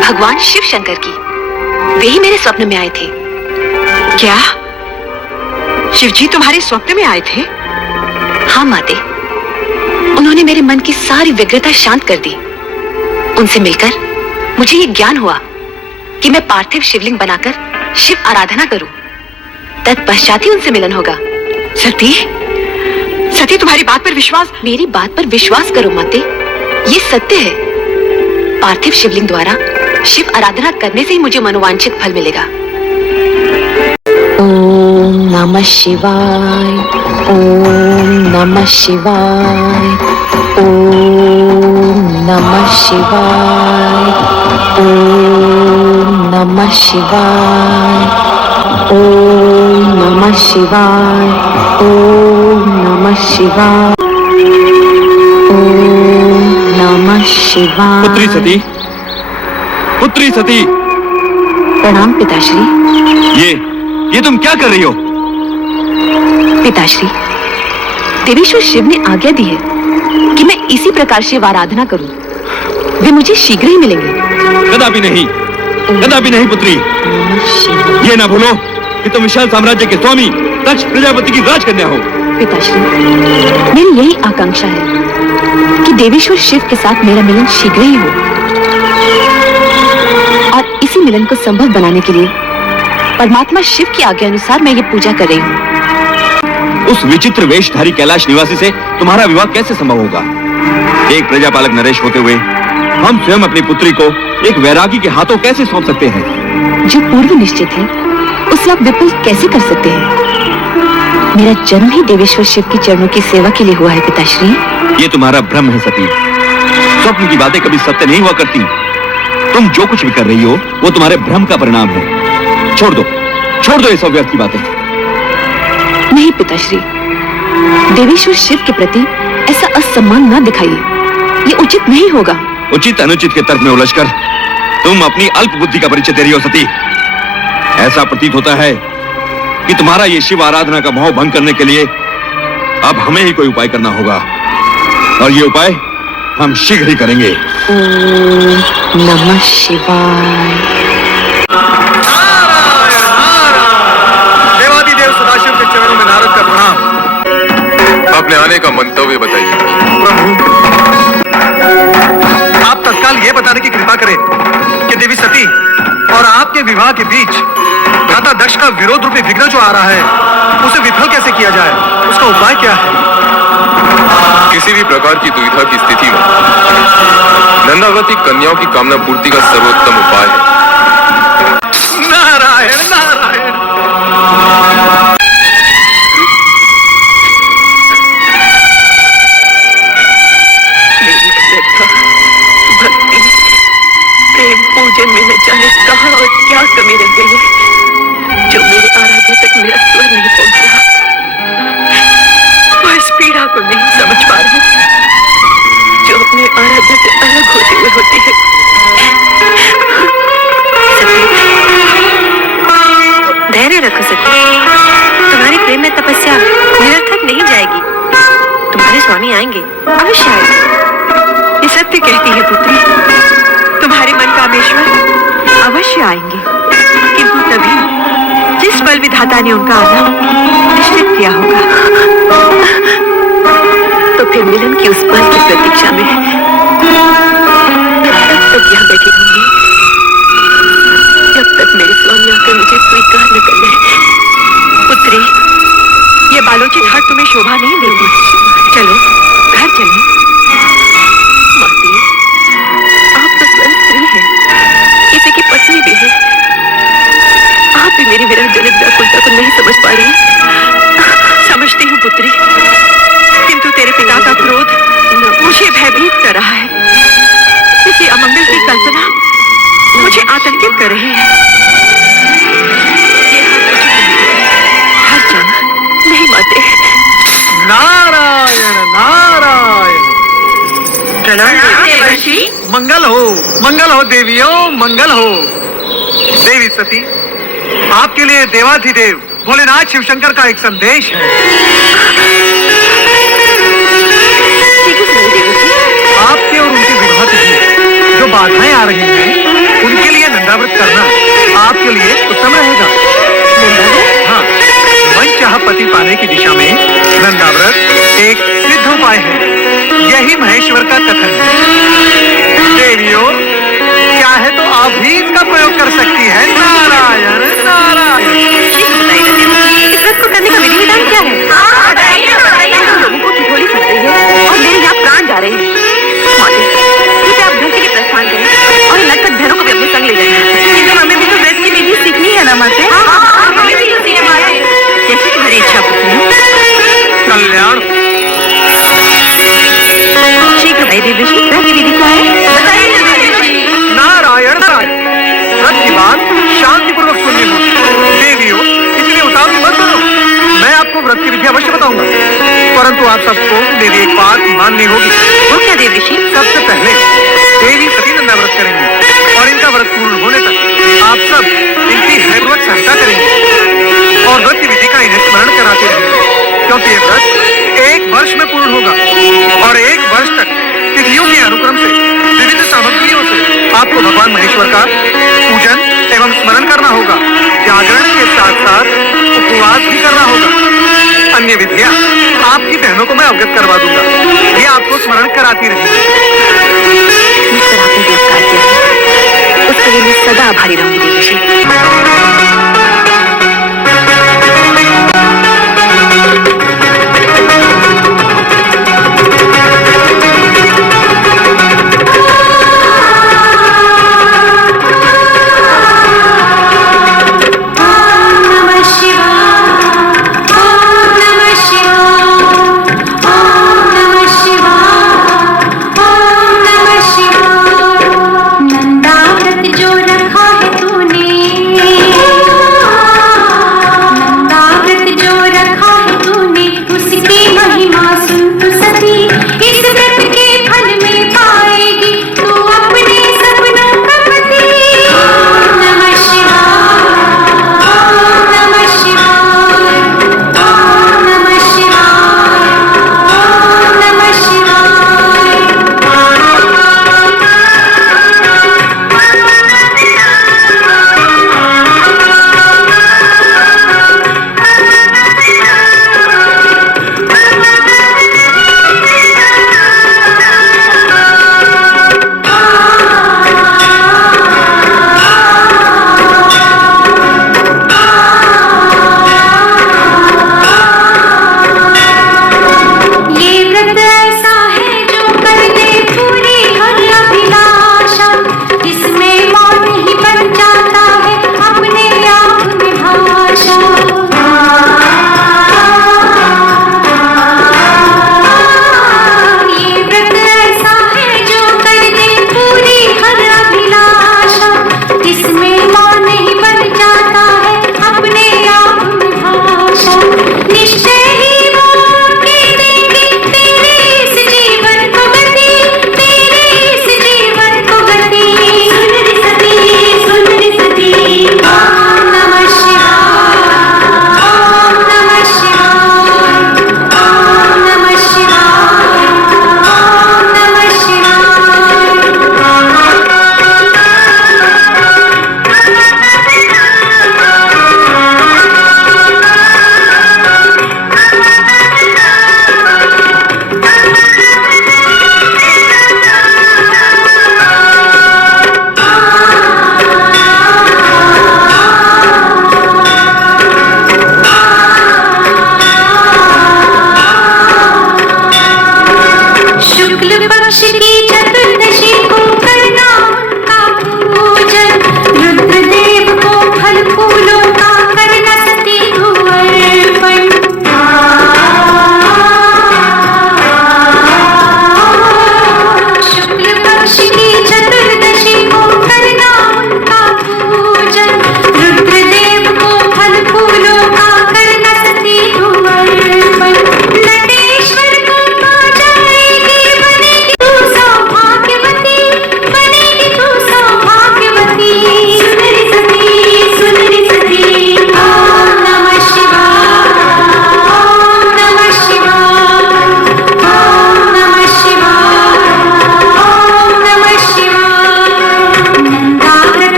भगवान शिव शंकर की। वे ही मेरे स्वप्न में आए थे। क्या शिवजी तुम्हारे स्वप्न में आए थे? हाँ माते, उन्होंने मेरे मन की सारी व्यग्रता शांत कर दी। उनसे मिलकर मुझे ये ज्ञान हुआ कि मैं पार्थिव शिवलिंग बनाकर शिव आराधना करूं। तत्पश्चात ही उनसे मिलन होगा। सती, सती तुम्हारी बात पर विश्वास? मेरी बात पर विश्वास करो माते, ये सत्य है। पार्थिव शिवलिंग द्वारा शिव आराधना करने से ही मुझे मनोवांछित फल मिलेगा। ओम नमः शिवाय, ओम नमः शिवाय, ओम नमः शिवाय, ओम नमः शिवाय, ओम नमः शिवाय, ओम नमः शिवाय, ओम नमः शिवाय। पुत्री सती, पुत्री सती। प्रणाम पिताश्री। ये तुम क्या कर रही हो? पिताश्री, देवेश्वर शिव ने आज्ञा दी है कि मैं इसी प्रकार शिव आराधना करूं। वे मुझे शीघ्र ही मिलेंगे। कदापि नहीं, कदापि नहीं पुत्री। ये ना भूलो कि तुम विशाल साम्राज्य के स्वामी दक्ष प्रजापति की राजकन्या हो। पिताश्री, मेरी यही आकांक्षा है कि देवेश्वर शिव के साथ मेरा मिलन शीघ्र ही हो। और इसी मिलन को संभव बनाने के लिए परमात्मा शिव की आज्ञा अनुसार मैं ये पूजा कर रही हूँ। उस विचित्र वेशधारी कैलाश निवासी से तुम्हारा विवाह कैसे संभव होगा? एक प्रजापालक नरेश होते हुए हम स्वयं अपनी पुत्री को एक वैरागी के हाथों कैसे सौंप सकते हैं? जो पूर्व निश्चित है उसे आप विफल कैसे कर सकते हैं? मेरा जन्म ही देवेश्वर शिव के चरणों की सेवा के लिए हुआ है पिताश्री। ये तुम्हारा भ्रम है सती। स्वप्न की बातें कभी सत्य नहीं हुआ करती। तुम जो कुछ भी कर रही हो वो तुम्हारे भ्रम का परिणाम है। छोड़ दो ये सब व्यर्थ की बातें। नहीं पिताश्री, देवेश्वर शिव के प्रति ऐसा असम्मान न दिखाइए, ये उचित नहीं होगा। उचित अनुचित के तर्क में उलझकर तुम अपनी अल्प बुद्धि का परिचय दे रही हो सती। ऐसा प्रतीत होता है कि तुम्हारा ये शिव आराधना का मोह भंग करने के लिए अब हमें ही कोई उपाय करना होगा, और ये उपाय हम शीघ्र ही करेंगे। ओम नमः शिवाय। देवादिदेव सदाशिव के चरणों में नारद का प्रणाम। अपने आने का मंतव्य बताइए। प्रभु, आप तत्काल ये बताने की कृपा करें कि देवी सती और आप प्रवाह के बीच भ्राता दक्ष का विरोध रूपी विघ्न जो आ रहा है, उसे विफल कैसे किया जाए? उसका उपाय क्या है? किसी भी प्रकार की दुविधा की स्थिति में नंदाव्रती कन्याओं की कामना पूर्ति का सर्वोत्तम उपाय है। नारायण नारायण। भक्ति प्रेम पूजन में न जाने कहां और क्या कमी रह गई है, जो मेरे आराध्य तक मेरा स्वर नहीं पहुंचा। मैं इस पीड़ा को नहीं समझ पा रही जो अपने आराध्य से अलग होते हुए होती है। धैर्य रखो सखी, तुम्हारी प्रेम में तपस्या निरर्थक नहीं जाएगी। तुम्हारे स्वामी आएंगे, अवश्य आएंगे। ये सत्य कहती है पुत्री, तुम्हारे मन कामेश्वर अवश्य आएंगे, किंतु तभी जिस पल विधाता ने उनका आना निश्चित किया होगा। तो फिर मिलन की उस पल की प्रतीक्षा में तब तक यहाँ बैठी रहूंगी जब तक मेरे स्वामी आकर मुझे स्वीकार न कर ले। पुत्री, ये बालोचित हाट तुम्हें शोभा नहीं देगी। चलो घर चलें। माती, आप तो स्वयं स्त्री हैं, किसी की पत्नी भी है। आप भी मेरी विरह जनित व्याकुलता को नहीं समझ पा रही। समझती हूँ पुत्री, किंतु तेरे पिता का क्रोध मुझे भयभीत कर रहा है। किसी अमंगल की कल्पना मुझे आतंकित कर रही है। हर जाना नहीं माते। नारायण नारायण। मंगल हो देवियों, मंगल हो। देवी सती, आपके लिए देवाधिदेव भोलेनाथ शिवशंकर का एक संदेश है। आपके और उनके विवाह में जो बाधाएं आ रही हैं, उनके लिए नंदाव्रत करना आपके लिए उत्तम रहेगा। हाँ, मनचाहा पति पाने की दिशा में नंदाव्रत एक सिद्ध उपाय है। यही महेश्वर का कथन है। देवियों, क्या है तो आप भी इसका प्रयोग कर सकती है। नारायण नारायण। इस व्रत को करने का विधि विधान क्या है? लोगों को ठिठोली पड़ रही है और मेरे यहाँ प्राण जा रहे हैं। कृपया आप घर के लिए प्रस्थान करें और नटखट बहनों को भी अपने संग ले जाएं। किंतु हमें भी तो व्रत की विधि सीखनी है ना माते? हमें भी तो सीखना है। जैसे तुम्हारी इच्छा पुत्री। कल्याण। शीघ्र भाई देव ऋषि, व्रत की विधि क्या है? नारायण नारायण। व्रत की बात शांतिपूर्वक सुननी होगी। देवियों, इसलिए उतावली मत करो। मैं आपको व्रत की विधि अवश्य बताऊंगा, परंतु आप सबको मेरी एक बात माननी होगी। वो क्या देव ऋषि? सबसे पहले देवी सती नंदाव्रत करेंगे और इनका व्रत पूर्ण होने तक आप सब इनकी हृदयपूर्वक सहायता करेंगे और व्रत की विधि का इन्हें स्मरण कराते रहेंगे, क्योंकि ये व्रत 1 वर्ष में पूर्ण होगा और 1 वर्ष तक तिथियों के अनुक्रम से विविध सामग्रियों से आपको भगवान महेश्वर का पूजन एवं स्मरण करना होगा। जागरण के साथ साथ उपवास भी करना होगा। अन्य विधियां आपकी बहनों को मैं अवगत करवा दूंगा, ये आपको स्मरण कराती रहेगी। मुझ पर आपने जो उपकार किया है, उसके लिए मैं सदा आभारी रहूंगी देव ऋषि। नंदाव्रत जो रखा है तूने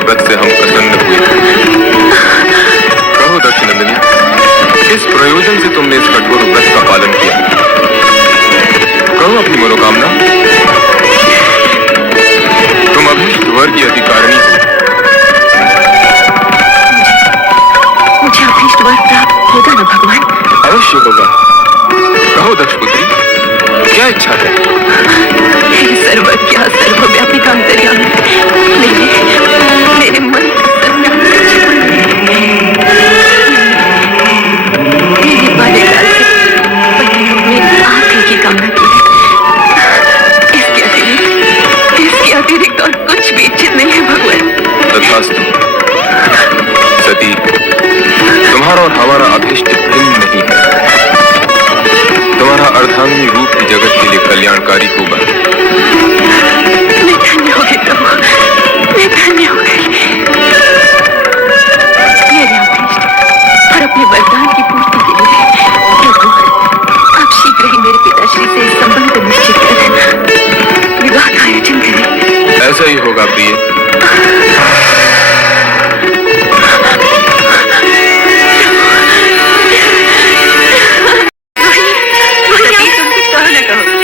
व्रत से हम प्रसन्न हुए। कहो दक्षिणंदिनी, किस प्रयोजन से तुमने इस कठोर व्रत का पालन किया? कहो अपनी मनोकामना। तुम अभीष्ट वर की अधिकारिणी हो। मुझे अभीष्ट वर प्राप्त होगा ना भगवान? अवश्य होगा। कहो दक्षपुत्री, क्या इच्छा है? हे सर्वज्ञ सर्वव्यापी अंतर्यामी, मेरे मन मेरे बाल्यकाल से मैंने आप ही की कामना की है। इसके अतिरिक्त और कुछ भी इच्छित नहीं है भगवान। तथास्तु। सती, तुम्हारा और हमारा अभीष्ट भिन्न नहीं है। तुम्हारा अर्धांगिनी रूप की जगत के लिए कल्याणकारी होगा। मैं धन्य हो गई प्रभु, मैं धन्य हो गई। मेरे अभीष्ट और अपने वरदान की पूर्ति के लिए प्रभु आप शीघ्र ही मेरे पिताश्री से इस संबंध को निश्चित कर विवाह का आयोजन करें। ऐसा ही होगा प्रिय।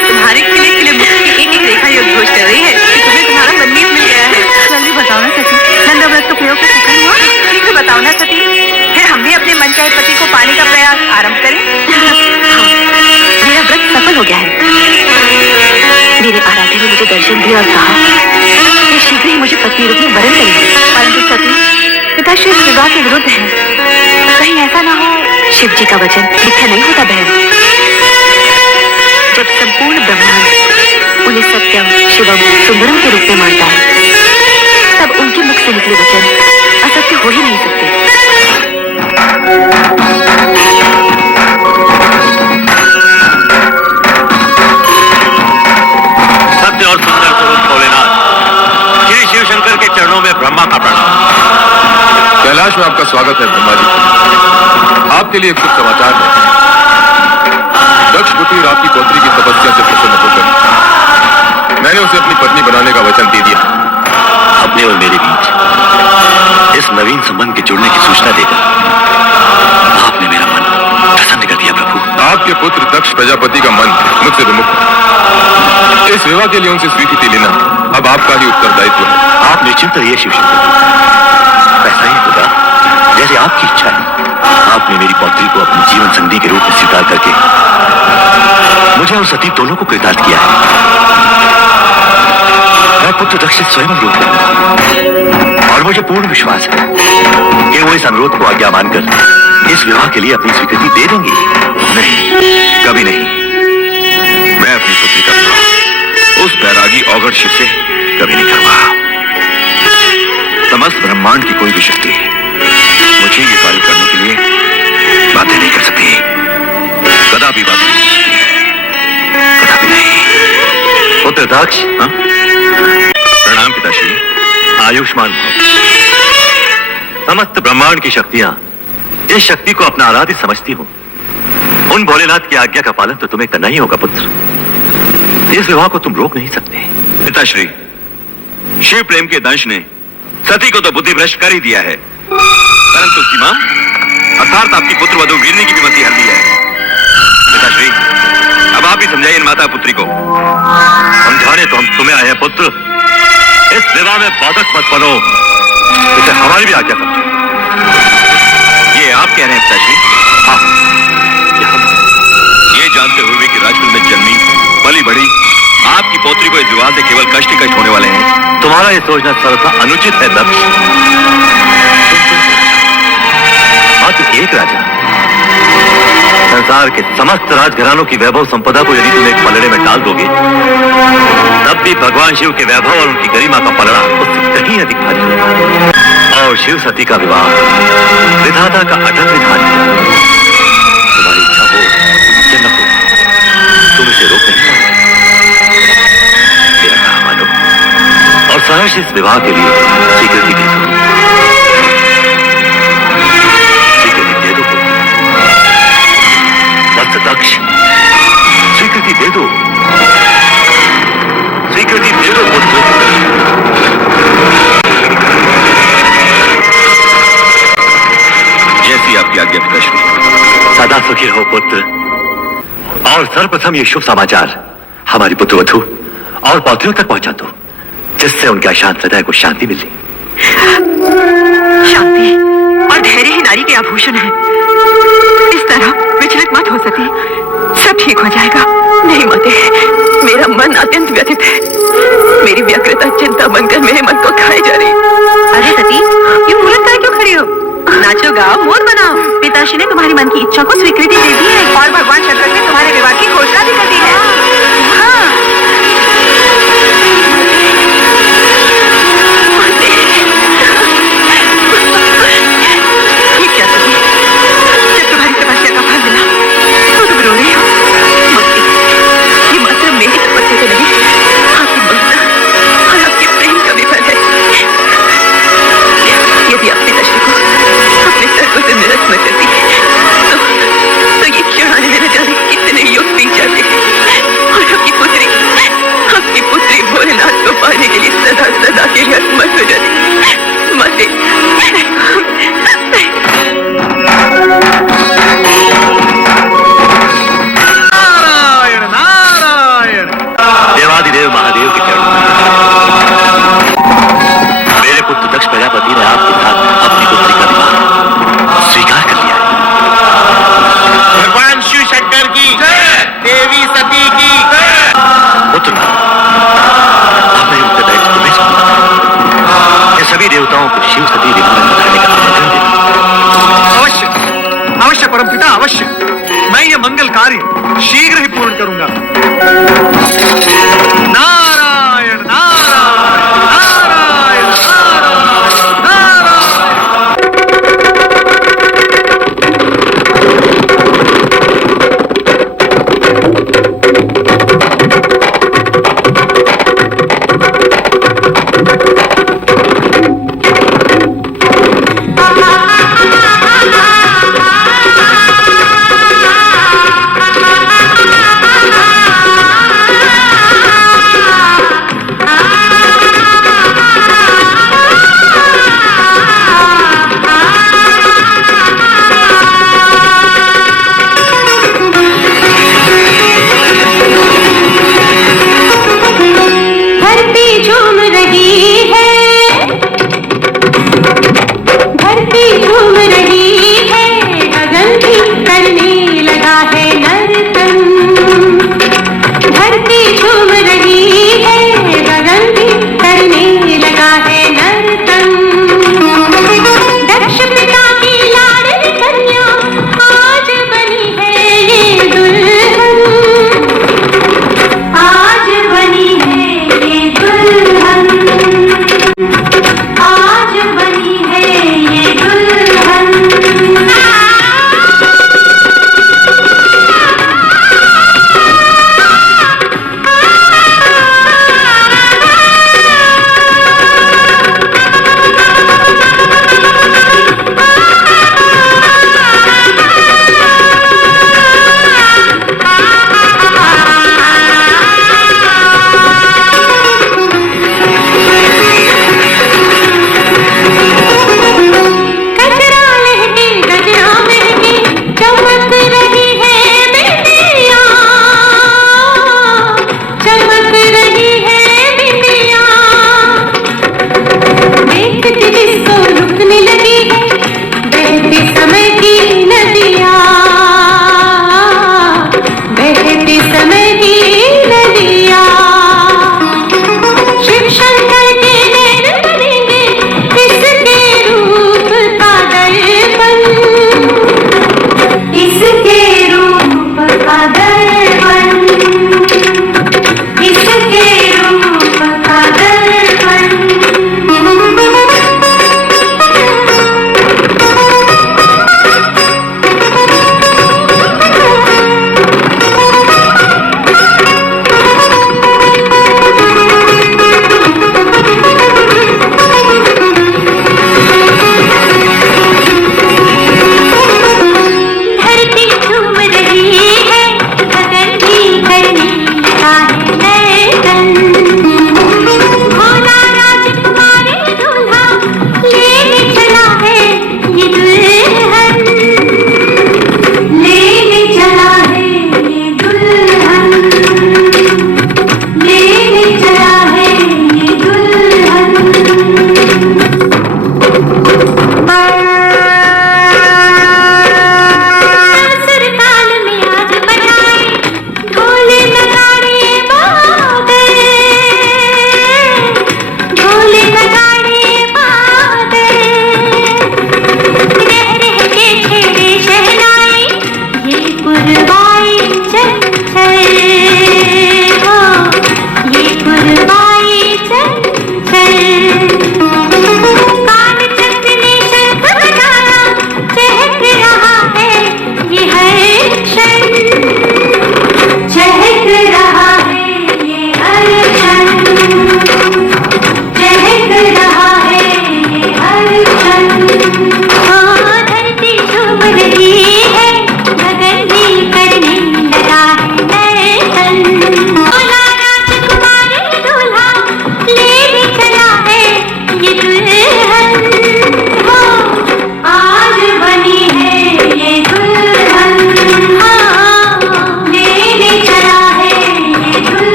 तुम्हारे खिले खिले मुख की एक एक रेखा योग घोष कर रही है कि तुम्हें तुम्हारा मंदिर मिल गया है। जल्दी बताओ ना सती, नंदा व्रत का प्रयोग सफल हुआ? शीघ्र बताओ ना सती, फिर हम भी अपने मनचाहे पति को पाने का प्रयास आरंभ करें। मेरा व्रत सफल हो गया है। मेरे आराध्य ने मुझे दर्शन दिया और कहा कि शीघ्र ही मुझे पत्नी रूप में वरण करेंगे। परंतु सती, पिताश्री इस विवाह के विरुद्ध है। कहीं ऐसा ना हो शिव जी का वचन मिथ्या नहीं होता बहन। जब संपूर्ण ब्रह्मांड उन्हें सत्यम शिवम सुंदरम के रूप में मानता है, तब उनके मुख से निकले वचन असत्य हो ही नहीं सकते। सत्य और सुंदर स्वरूप भोलेनाथ, श्री शिव शंकर के चरणों में ब्रह्मा का प्रणाम। कैलाश में आपका स्वागत है ब्रह्मा जी। आपके लिए एक शुभ समाचार है। दक्षपुत्री आपकी पौत्री की तपस्या से प्रसन्न होकर मैंने उसे अपनी पत्नी बनाने का वचन दे दिया। अपने और मेरे बीच इस नवीन संबंध के जुड़ने की सूचना देकर आपने मेरा मन प्रसन्न कर दिया प्रभु। आपके पुत्र दक्ष प्रजापति का मन मुझसे विमुख है। इस विवाह के लिए उनसे स्वीकृति लेना अब आपका ही उत्तरदायित्व है। आप निश्चिंत रहिए शिव शंकर, वैसा ही होगा जैसे आपकी इच्छा है। आपने मेरी पौत्री को अपनी जीवन संगी के रूप में स्वीकार करके मुझे और सती दोनों को कृतार्थ किया है। मैं पुत्र दक्ष से स्वयं अनुरोध करूंगा और मुझे पूर्ण विश्वास है कि वो इस अनुरोध को आज्ञा मानकर इस विवाह के लिए अपनी स्वीकृति दे देंगे। नहीं, कभी नहीं। मैं अपनी पुत्री का विवाह उस बैरागी औगड़ शिव से कभी नहीं करूंगा। समस्त ब्रह्मांड की कोई भी शक्ति मुझे ये कार्य करने के लिए बातें नहीं कर सकती। कदापि बातें नहीं कर सकती, कदापि नहीं। पुत्र दक्ष, प्रणाम पिताश्री। आयुष्मान भव। समस्त ब्रह्मांड की शक्तियां इस शक्ति को अपना आराध्य समझती हूं। उन भोलेनाथ की आज्ञा का पालन तो तुम्हें करना ही होगा पुत्र। इस विवाह को तुम रोक नहीं सकते। पिताश्री, शिव प्रेम के दंश ने सती को तो बुद्धि भ्रष्ट कर ही दिया है, परंतु उसकी मां अर्थात आपकी पुत्र वधु वीरनी की भी मति हल दी है। पिताश्री, अब आप ही समझाइए इन माता पुत्री को। समझाने तो हम तुम्हें आए हैं पुत्र। इस विवाह में बाधक मत बनो, इसे हमारी भी आज्ञा समझो। ये आप कह रहे हैं पिताश्री? हाँ, ये जानते हुए कि राजकुल में जन्मी पली बड़ी आपकी पौत्री को इस विवाह से केवल कष्ट ही कष्ट होने वाले हैं। तुम्हारा ये सोचना सर्वथा अनुचित है दक्ष। मात्र एक राजा संसार के समस्त राजघरानों की वैभव संपदा को यदि तुम एक पलड़े में डाल दोगे, तब भी भगवान शिव के वैभव और उनकी गरिमा का पलड़ा उससे कहीं अधिक भारी होगा। और शिव सती का विवाह विधाता का अटल विधान है। तुम्हारी इच्छा हो या न हो, तुम इसे रोक नहीं पाओगे। मेरा कहा मानो और सहर्ष इस विवाह के लिए स्वीकृति दे दो। स्वीकृति दे दो वत्स दक्ष, स्वीकृति दे दो, स्वीकृति दे दो पुत्र। सौभाग्य हो पुत्र। और सर्वप्रथम ये शुभ समाचार हमारी पुत्रवधू और पौत्रियों तक पहुंचा दो, जिससे उनके अशांत हृदय को शांति मिले। शांति और धैर्य ही नारी के आभूषण है। इस तरह विचलित मत हो सती, सब ठीक हो जाएगा। नहीं माते, मेरा मन अत्यंत व्यथित है। मेरी व्यग्रता चिंता बनकर मेरे मन को खाई जा रही। अरे सती, ये मूर्ख तरह क्यों खड़ी हो? नाचो गाओ, मोर बनाओ। पिताश्री ने तुम्हारी मन की इच्छा को स्वीकृति दे दी है और भगवान शंकर ने तुम्हारे विवाह की घोषणा भी कर दी है। हाँ। ये क्या सती? जब तुम्हारी तपस्या का फल मिला तो तुम रो रही हो? मक्ति, ये मात्र मेरी तपस्या तो नहीं, आपकी ममता और आपके प्रेम का भी फल है। यदि आप पिताश्री को अपने सर्वों से निरस्त न करती तो ये क्षण आने में न जाने कितने युग बीत जाते और आपकी पुत्री भोलेनाथ को पाने के लिए सदा सदा के लिए असमर्थ हो जाती। माते, नारायण नारायण। देवादिदेव महादेव के चरणों में मेरे पुत्र दक्ष प्रजापति ने आपके साथ अपनी पुत्री का विवाह स्वीकार कर लिया। भगवान शिव शंकर की देवी सती की पुत्र, आपने उत्तरदायित्व तुम्हें सौंपा। ये सभी देवताओं को शिव सती विवाह में पधारने का आमंत्रण देना। अवश्य अवश्य परमपिता, अवश्य। मैं ये मंगल कार्य शीघ्र ही पूर्ण करूंगा। नारायण नारायण नारायण नारायण नारायण।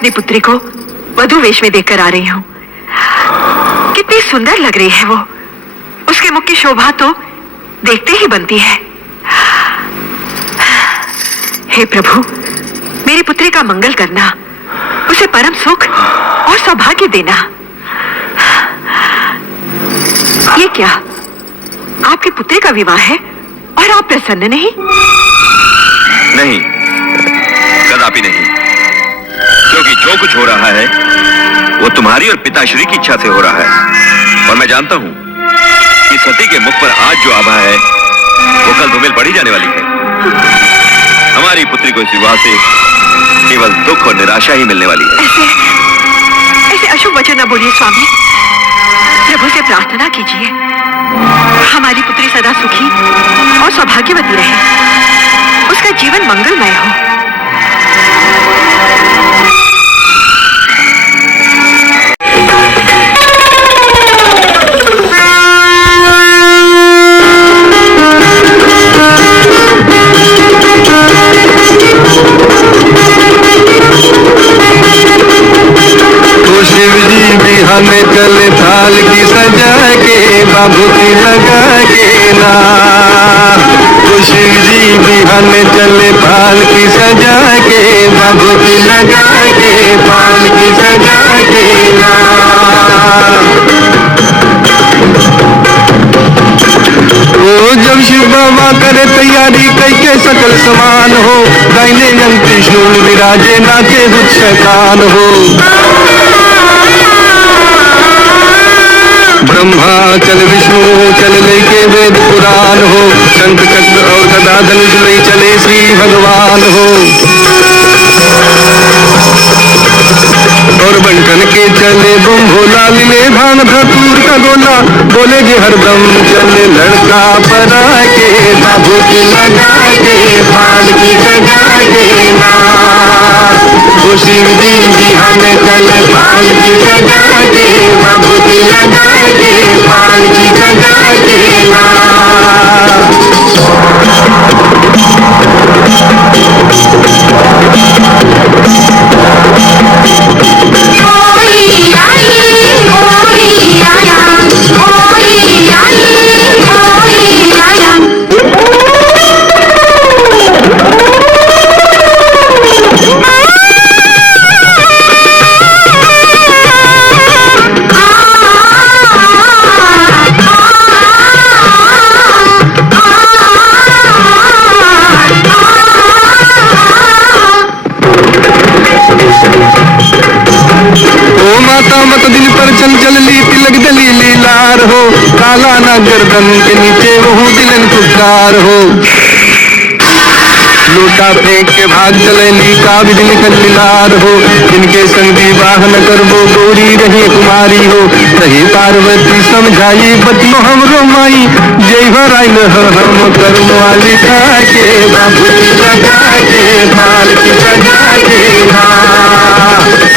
अपनी पुत्री को वधू वेश में देखकर आ रही हूँ। कितनी सुंदर लग रही है वो। उसके मुख की शोभा तो देखते ही बनती है। हे प्रभु, मेरी पुत्री का मंगल करना, उसे परम सुख और सौभाग्य देना। ये क्या, आपकी पुत्री का विवाह है और आप प्रसन्न नहीं? नहीं, कदापि नहीं, क्योंकि जो कुछ हो रहा है वो तुम्हारी और पिताश्री की इच्छा से हो रहा है। और मैं जानता हूं कि सती के मुख पर आज जो आभा है वो कल धूमिल पड़ी जाने वाली है। हमारी पुत्री को इस विवाह से केवल दुख और निराशा ही मिलने वाली है। ऐसे अशुभ वचन न बोलिए स्वामी। प्रभु से प्रार्थना कीजिए हमारी पुत्री सदा सुखी और सौभाग्यवती रहे, उसका जीवन मंगलमय हो। शिव जी बिहान चले थाल की सजा के बाबूती लगा के ना। तो शिव जी बिहान चले थाल की सजा के बाबूती लगा के थाल की सजा के ना। ओ जब शिव बाबा करे तैयारी कई के सकल समान हो, दाहिने अंग त्रिशूल विराजे नाचे दुख शैतान हो। ब्रह्मा चल विष्णु चल लेके वेद पुराण हो, शंख चक्र और गदा धनुष ले चले श्री भगवान हो। और बंटन के चले बम भोला, मिले भांग धतूर का गोला, बोले जी हरदम चले लड़का परा के बाबूती लगा के भाल की सजा के ना। वो शिव जी बिहान चले भाल की सजा के बाबूती लगा के भाल की सजा के ना। मत दिल पर चंचल ली तिलक दलीली लार हो, काला ना गर्दन के नीचे वो दिलन पुकार हो। लूटा फेंक के भाग चले ली काबिज निकल लार हो, जिनके संग विवाह न कर वो गौरी रही कुमारी हो। रही पार्वती समझाई बतियो हमरो माई, जय हराई हम कर्म वाली था के बाबूती लगा के भाल की सजा के ना।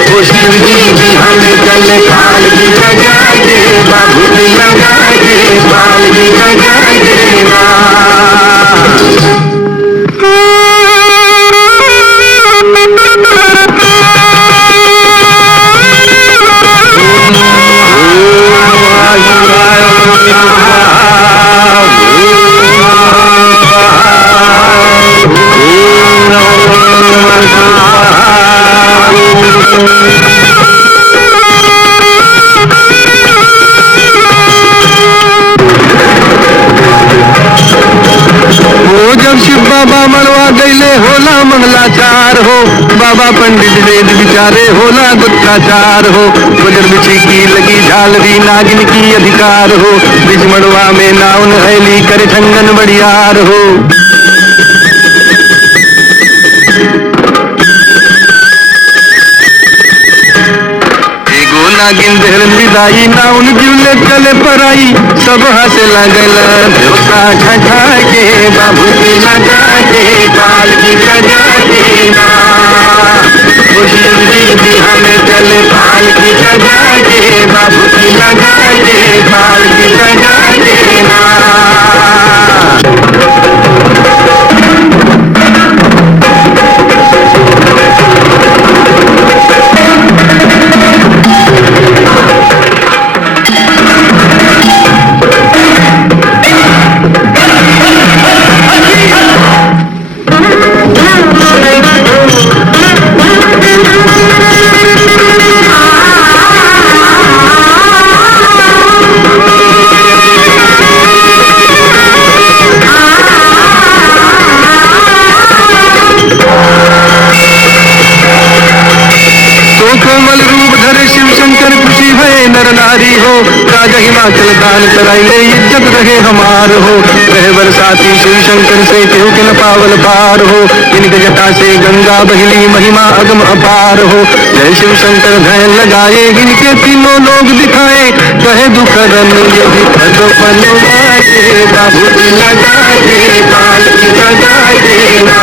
वो शिव जी बिहान चले भाल की सजा के बाबूती लगा के भाल की सजा के ना। जब शिव बाबा मरवा गईले होला मंगलाचार हो, बाबा पंडित वेद विचारे होला गुत्ताचार हो। गुजर बिछी की लगी झालरी नागिन की अधिकार हो, बिच मड़वा में नाउन हैली करे ठंगन बड़ियार हो। नागिन देहरन विदाई नाउन जुले चले पराई, सब हंसे लगल देवता ठठा के बाबूती लगा के बाल की सजा के ना। वो शिव जी बिहान चले बाल की सजा के बाबूती लगा के बाल की सजा के ना। पुजारी हो, राजा हिमाचल दान कराइले इज्जत रहे हमार हो। रहे बरसाती शिव शंकर से केहू के न पावल पार हो, इनके जटा से गंगा बहिली महिमा अगम अपार हो। जय शिव शंकर ध्यान लगाए इनके तीनों लोग दिखाए, कहे दुखरन ये भी पद बनवाए, बाबू जी लगाए बाल की लगाए ना।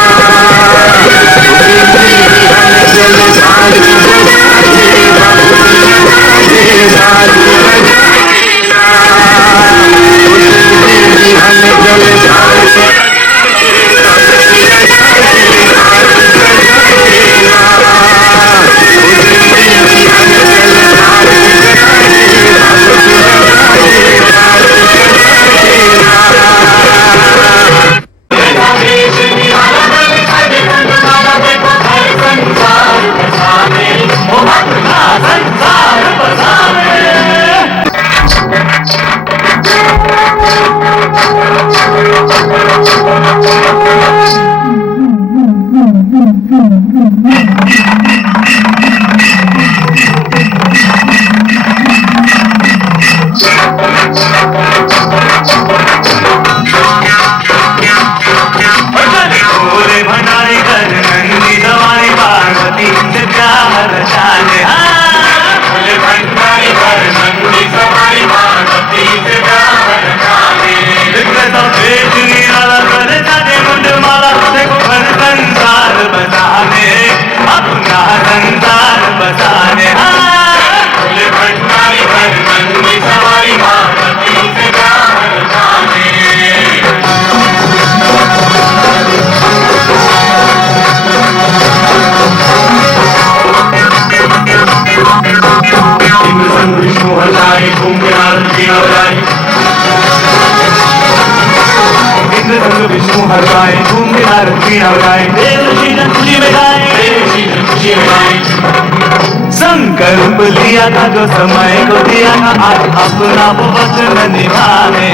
संकल्प लिया था जो समय को दिया था, आज अपना वो वचन निभाने।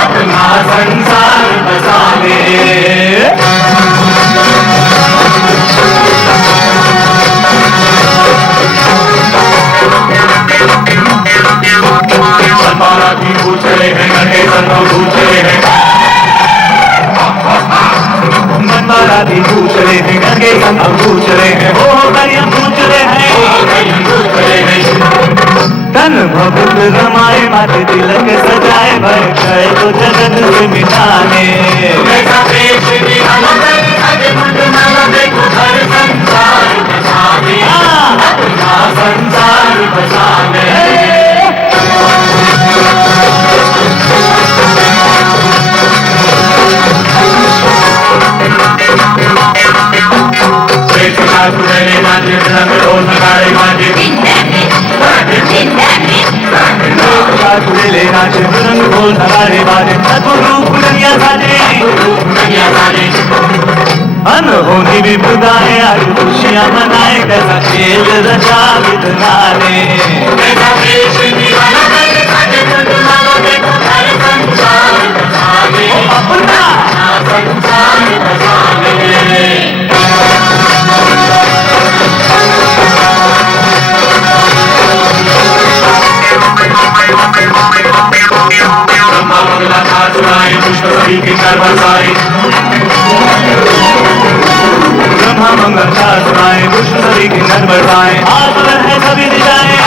अपना संसार बसाने। भी पूछ रहे हैं, नटे संतो पूछ रहे हैं, मनमारा भी पूछ रहे हैं, गंगे संतो पूछ रहे हैं, हो करिया पूछ रहे हैं। तन भभुत रमाए माथे तिलक सजाए, भय गए तो जगत से मिटाने। अपना संसार बसाने। अनहोनी भी बुदाए, आज खुशियां मनाए, कैसा खेल रचा विधना ने। अपना संसार बसाने। पुष्प सभी के कर बरसाए, ब्रह्मा मंगल का सुनाए, पुष्प सभी के घर बरसाए, आसमान है सभी दिशाएं।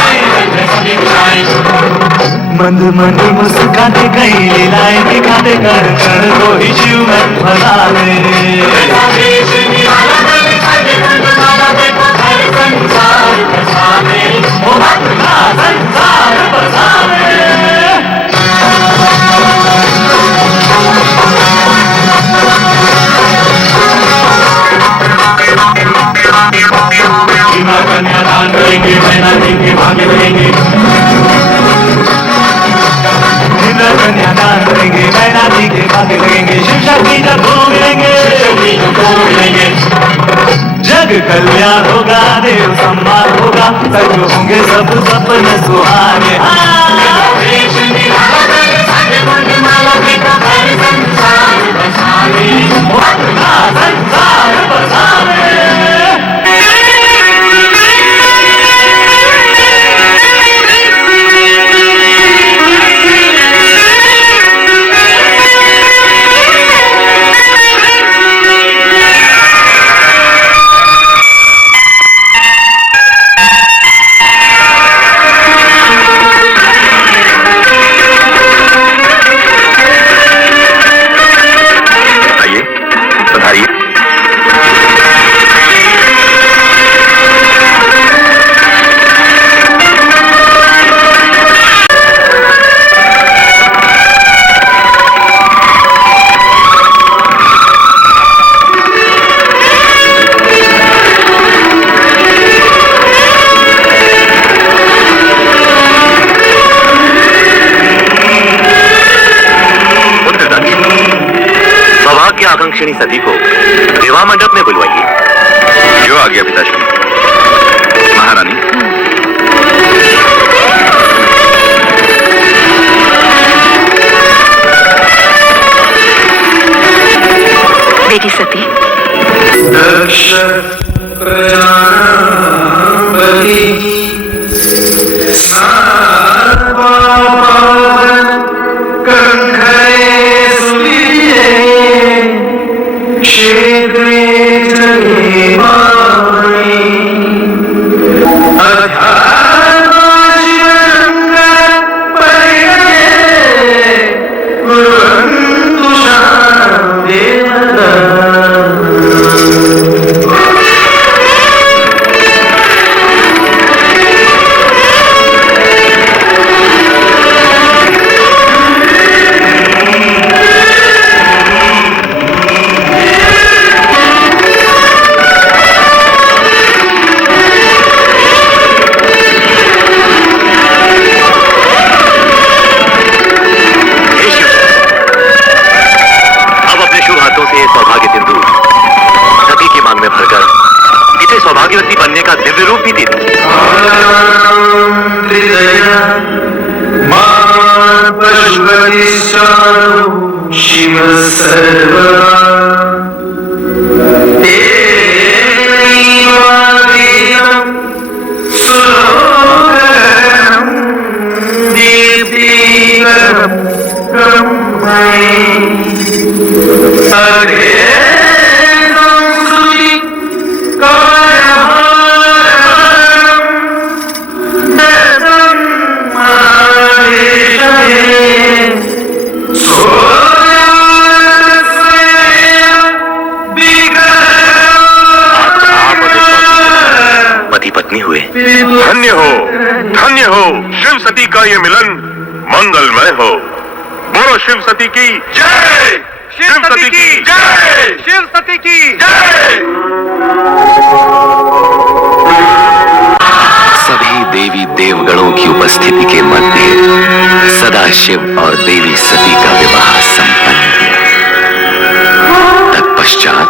मंद मंद मुस्काते कई लीलाएं दिखाते, कर कर को ही शिव मन भगाने। संसार बसाने। कन्यादान करेंगे, मैना देंगे, भाग्य देंगे। कन्यादान करेंगे, मैना देंगे, भाग्य लगेंगे। शिव शक्ति जब मिलेंगे, जग कल्याण होगा, देव सम्मान होगा, सच होंगे सब सपने सुहाने। संसार बसाने। सौभाग्य आकांक्षिणी सती को विवाह मंडप में बुलवाइए। जो आ गया पिताश्री। महारानी, बेटी सती, सौभाग्यवती बनने का दिव्य रूप भी दे दो। शिव धन्य हो शिव सती का ये मिलन मंगलमय हो। बोलो शिव सती की जय, शिव सती की जय, शिव सती की जय। सभी देवी देवगणों की उपस्थिति के मध्य सदाशिव और देवी सती का विवाह संपन्न हुआ। तत्पश्चात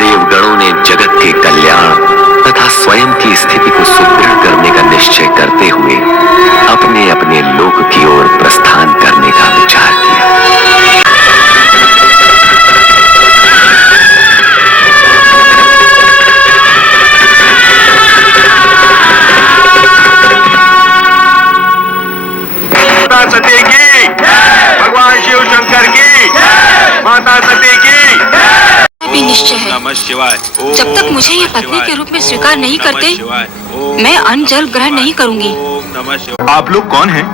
देवगणों ने जगत के कल्याण तथा स्वयं की स्थिति को सुदृढ़ करने का निश्चय करते हुए अपने अपने लोक की ओर प्रस्थान करने का विचार किया। माता सती की, भगवान शिव शंकर की, माता सती की भी निश्चय है। जब तक मुझे ये पत्नी के रूप में स्वीकार नहीं करते, मैं अन्न जल ग्रहण नहीं करूंगी। आप लोग कौन हैं?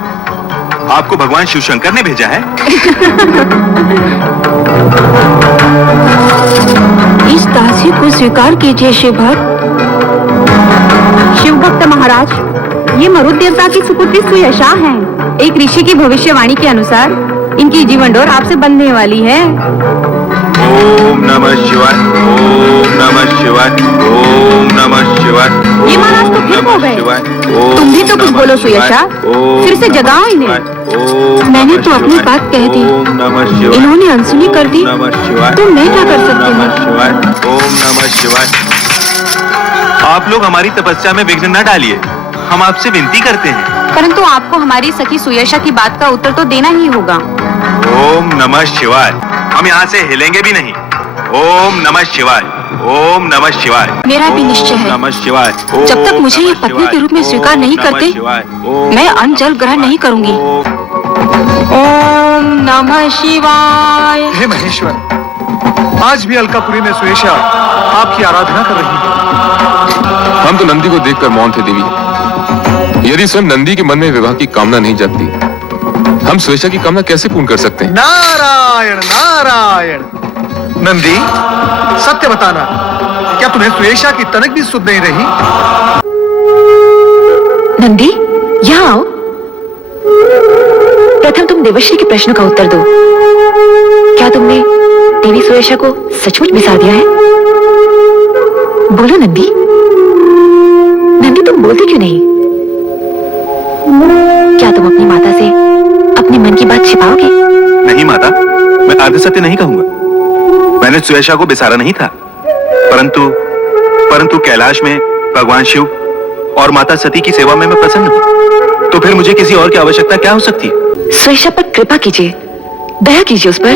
आपको भगवान शिव शंकर ने भेजा है? इस दासी को स्वीकार कीजिए शिव भक्त। शिव भक्त महाराज, ये मरुत देवता की सुपुत्री सुयशा हैं। एक ऋषि की भविष्यवाणी के अनुसार इनकी जीवन डोर आपसे बंधने वाली है। ओम नमः शिवाय, ओम नमः शिवाय, ओम नमः शिवाय। ये महाराज तो फिर हो गए। तुम भी तो कुछ बोलो सुयशा, फिर से जगाओ इन्हें। मैंने तो अपनी बात कह दी, इन्होंने अनसुनी कर दी, तो मैं क्या कर सकती हूँ? ओम नमः शिवाय। आप लोग हमारी तपस्या में विघ्न न डालिए, हम आपसे विनती करते हैं। परंतु आपको हमारी सखी सुयशा की बात का उत्तर तो देना ही होगा। ओम नमः शिवाय। हम यहाँ से हिलेंगे भी नहीं। ओम नमः शिवाय, ओम नमः शिवाय। मेरा भी निश्चय है, नमः शिवाय। जब तक मुझे ये पत्नी के रूप में स्वीकार नहीं करते, मैं अन्न जल ग्रहण नहीं करूंगी। ओम नमः शिवाय। हे महेश्वर, आज भी अलकापुरी में सुयशा आपकी आराधना कर रही है। हम तो नंदी को देखकर मौन थे देवी। यदि स्वयं नंदी के मन में विवाह की कामना नहीं जाती, हम सुयशा की कामना कैसे पूर्ण कर सकते हैं? नारायण नारायण। नंदी, सत्य बताना, क्या तुम्हें सुयशा की तनक भी सुध नहीं रही? नंदी, यहाँ आओ। प्रथम तुम देवश्री के प्रश्न का उत्तर दो। क्या तुमने देवी सुयशा को सचमुच बिसा दिया है? बोलो नंदी। नंदी, तुम बोलती क्यों नहीं? क्या तुम अपनी माता से अपने मन की बात छिपाओगे? नहीं माता, मैं अर्ध सत्य नहीं कहूंगा। मैंने सुयशा को बिसारा नहीं था, परंतु कैलाश में भगवान शिव और माता सती की सेवा में मैं प्रसन्न हूं, तो फिर मुझे किसी और की आवश्यकता क्या हो सकती है? सुयशा पर कृपा कीजिए, दया कीजिए उस पर।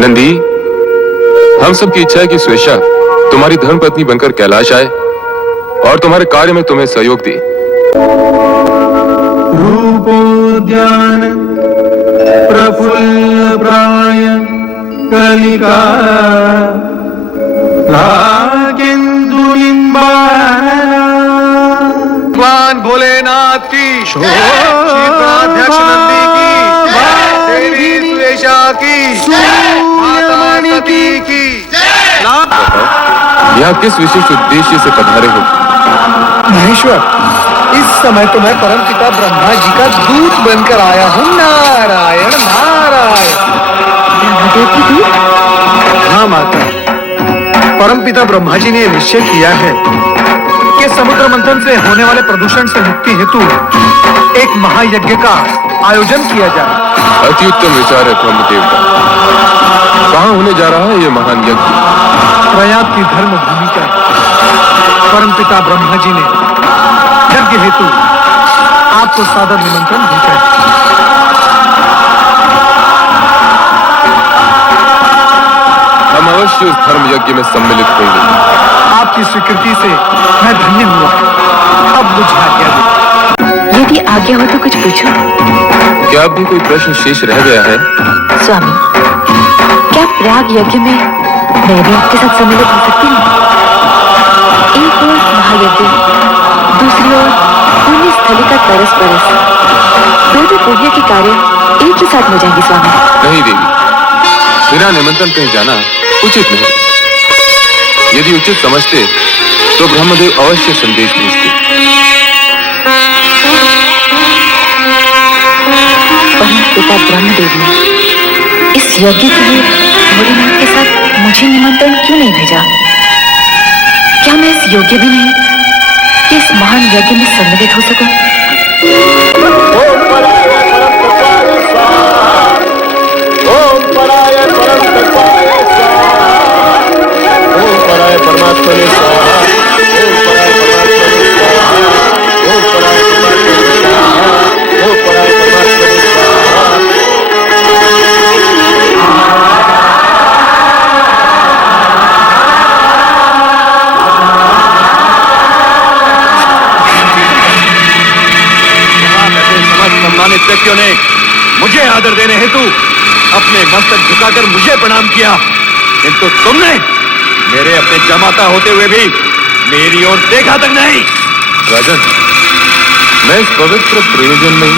नंदी, हम सब की इच्छा है कि सुयशा तुम्हारी धर्मपत्नी बनकर कैलाश आए और तुम्हारे कार्य में तुम्हें सहयोग दे। रूपोद्यान प्रफुल्ल प्राय कलिका भगवान भोलेनाथ की, क्षेत्राध्यक्ष नंदी की, देवी सुयशा की, माता सती की। यहाँ किस विशिष्ट उद्देश्य से पधारे हो? महेश्वर, इस समय तो मैं परम पिता ब्रह्मा जी का दूत बनकर आया हूँ। नारायण नारायण। हाँ माता, परम पिता ब्रह्मा जी ने निश्चय किया है कि समुद्र मंथन से होने वाले प्रदूषण से मुक्ति हेतु एक महायज्ञ का आयोजन किया जाए। अति उत्तम विचार है ब्रह्मदेव का। कहाँ होने जा रहा है ये महान यज्ञ? प्रयाग की धर्म भूमि पर परम पिता ब्रह्मा जी ने यज्ञ हेतु आपको सादर निमंत्रण भेजा है। हम अवश्य उस धर्म यज्ञ में सम्मिलित होंगे। आपकी स्वीकृति से मैं धन्य हुआ। अब मुझे आज्ञा दो। यदि आज्ञा हो तो कुछ पूछो। क्या अब भी कोई प्रश्न शेष रह गया है? स्वामी, क्या प्रयाग यज्ञ में मैं भी आपके साथ सम्मिलित हो सकती हूँ? एक ओर महायज्ञ, दूसरी ओर पुण्य स्थली का तरस परस, दोनों पुण्य के कार्य एक ही साथ हो जाएंगे स्वामी। नहीं देवी, बिना निमंत्रण कहीं जाना उचित नहीं। यदि उचित समझते तो ब्रह्मदेव अवश्य संदेश भेजते। परम पिता ब्रह्मदेव ने इस यज्ञ के लिए भोलेनाथ के साथ मुझे निमंत्रण क्यों नहीं भेजा? क्या मैं इस योग्य भी नहीं कि इस महान यज्ञ में सम्मिलित हो सकूं? ओम पराय परम तत्वाय स्वाहा। ओम पराय परम तत्वाय स्वाहा। ओम पराय परमात्मने स्वाहा। ओम पराय परमात्मने स्वाहा। ओम पराय परमात्मने स्वाहा। ओम पराय परमात्मने स्वाहा। सम्मानित व्यक्तियों ने मुझे आदर देने हेतु अपने मस्तक झुकाकर मुझे प्रणाम किया, किंतु तुमने मेरे अपने जमाता होते हुए भी मेरी ओर देखा तक नहीं। राजन, मैं इस पवित्र प्रयोजन में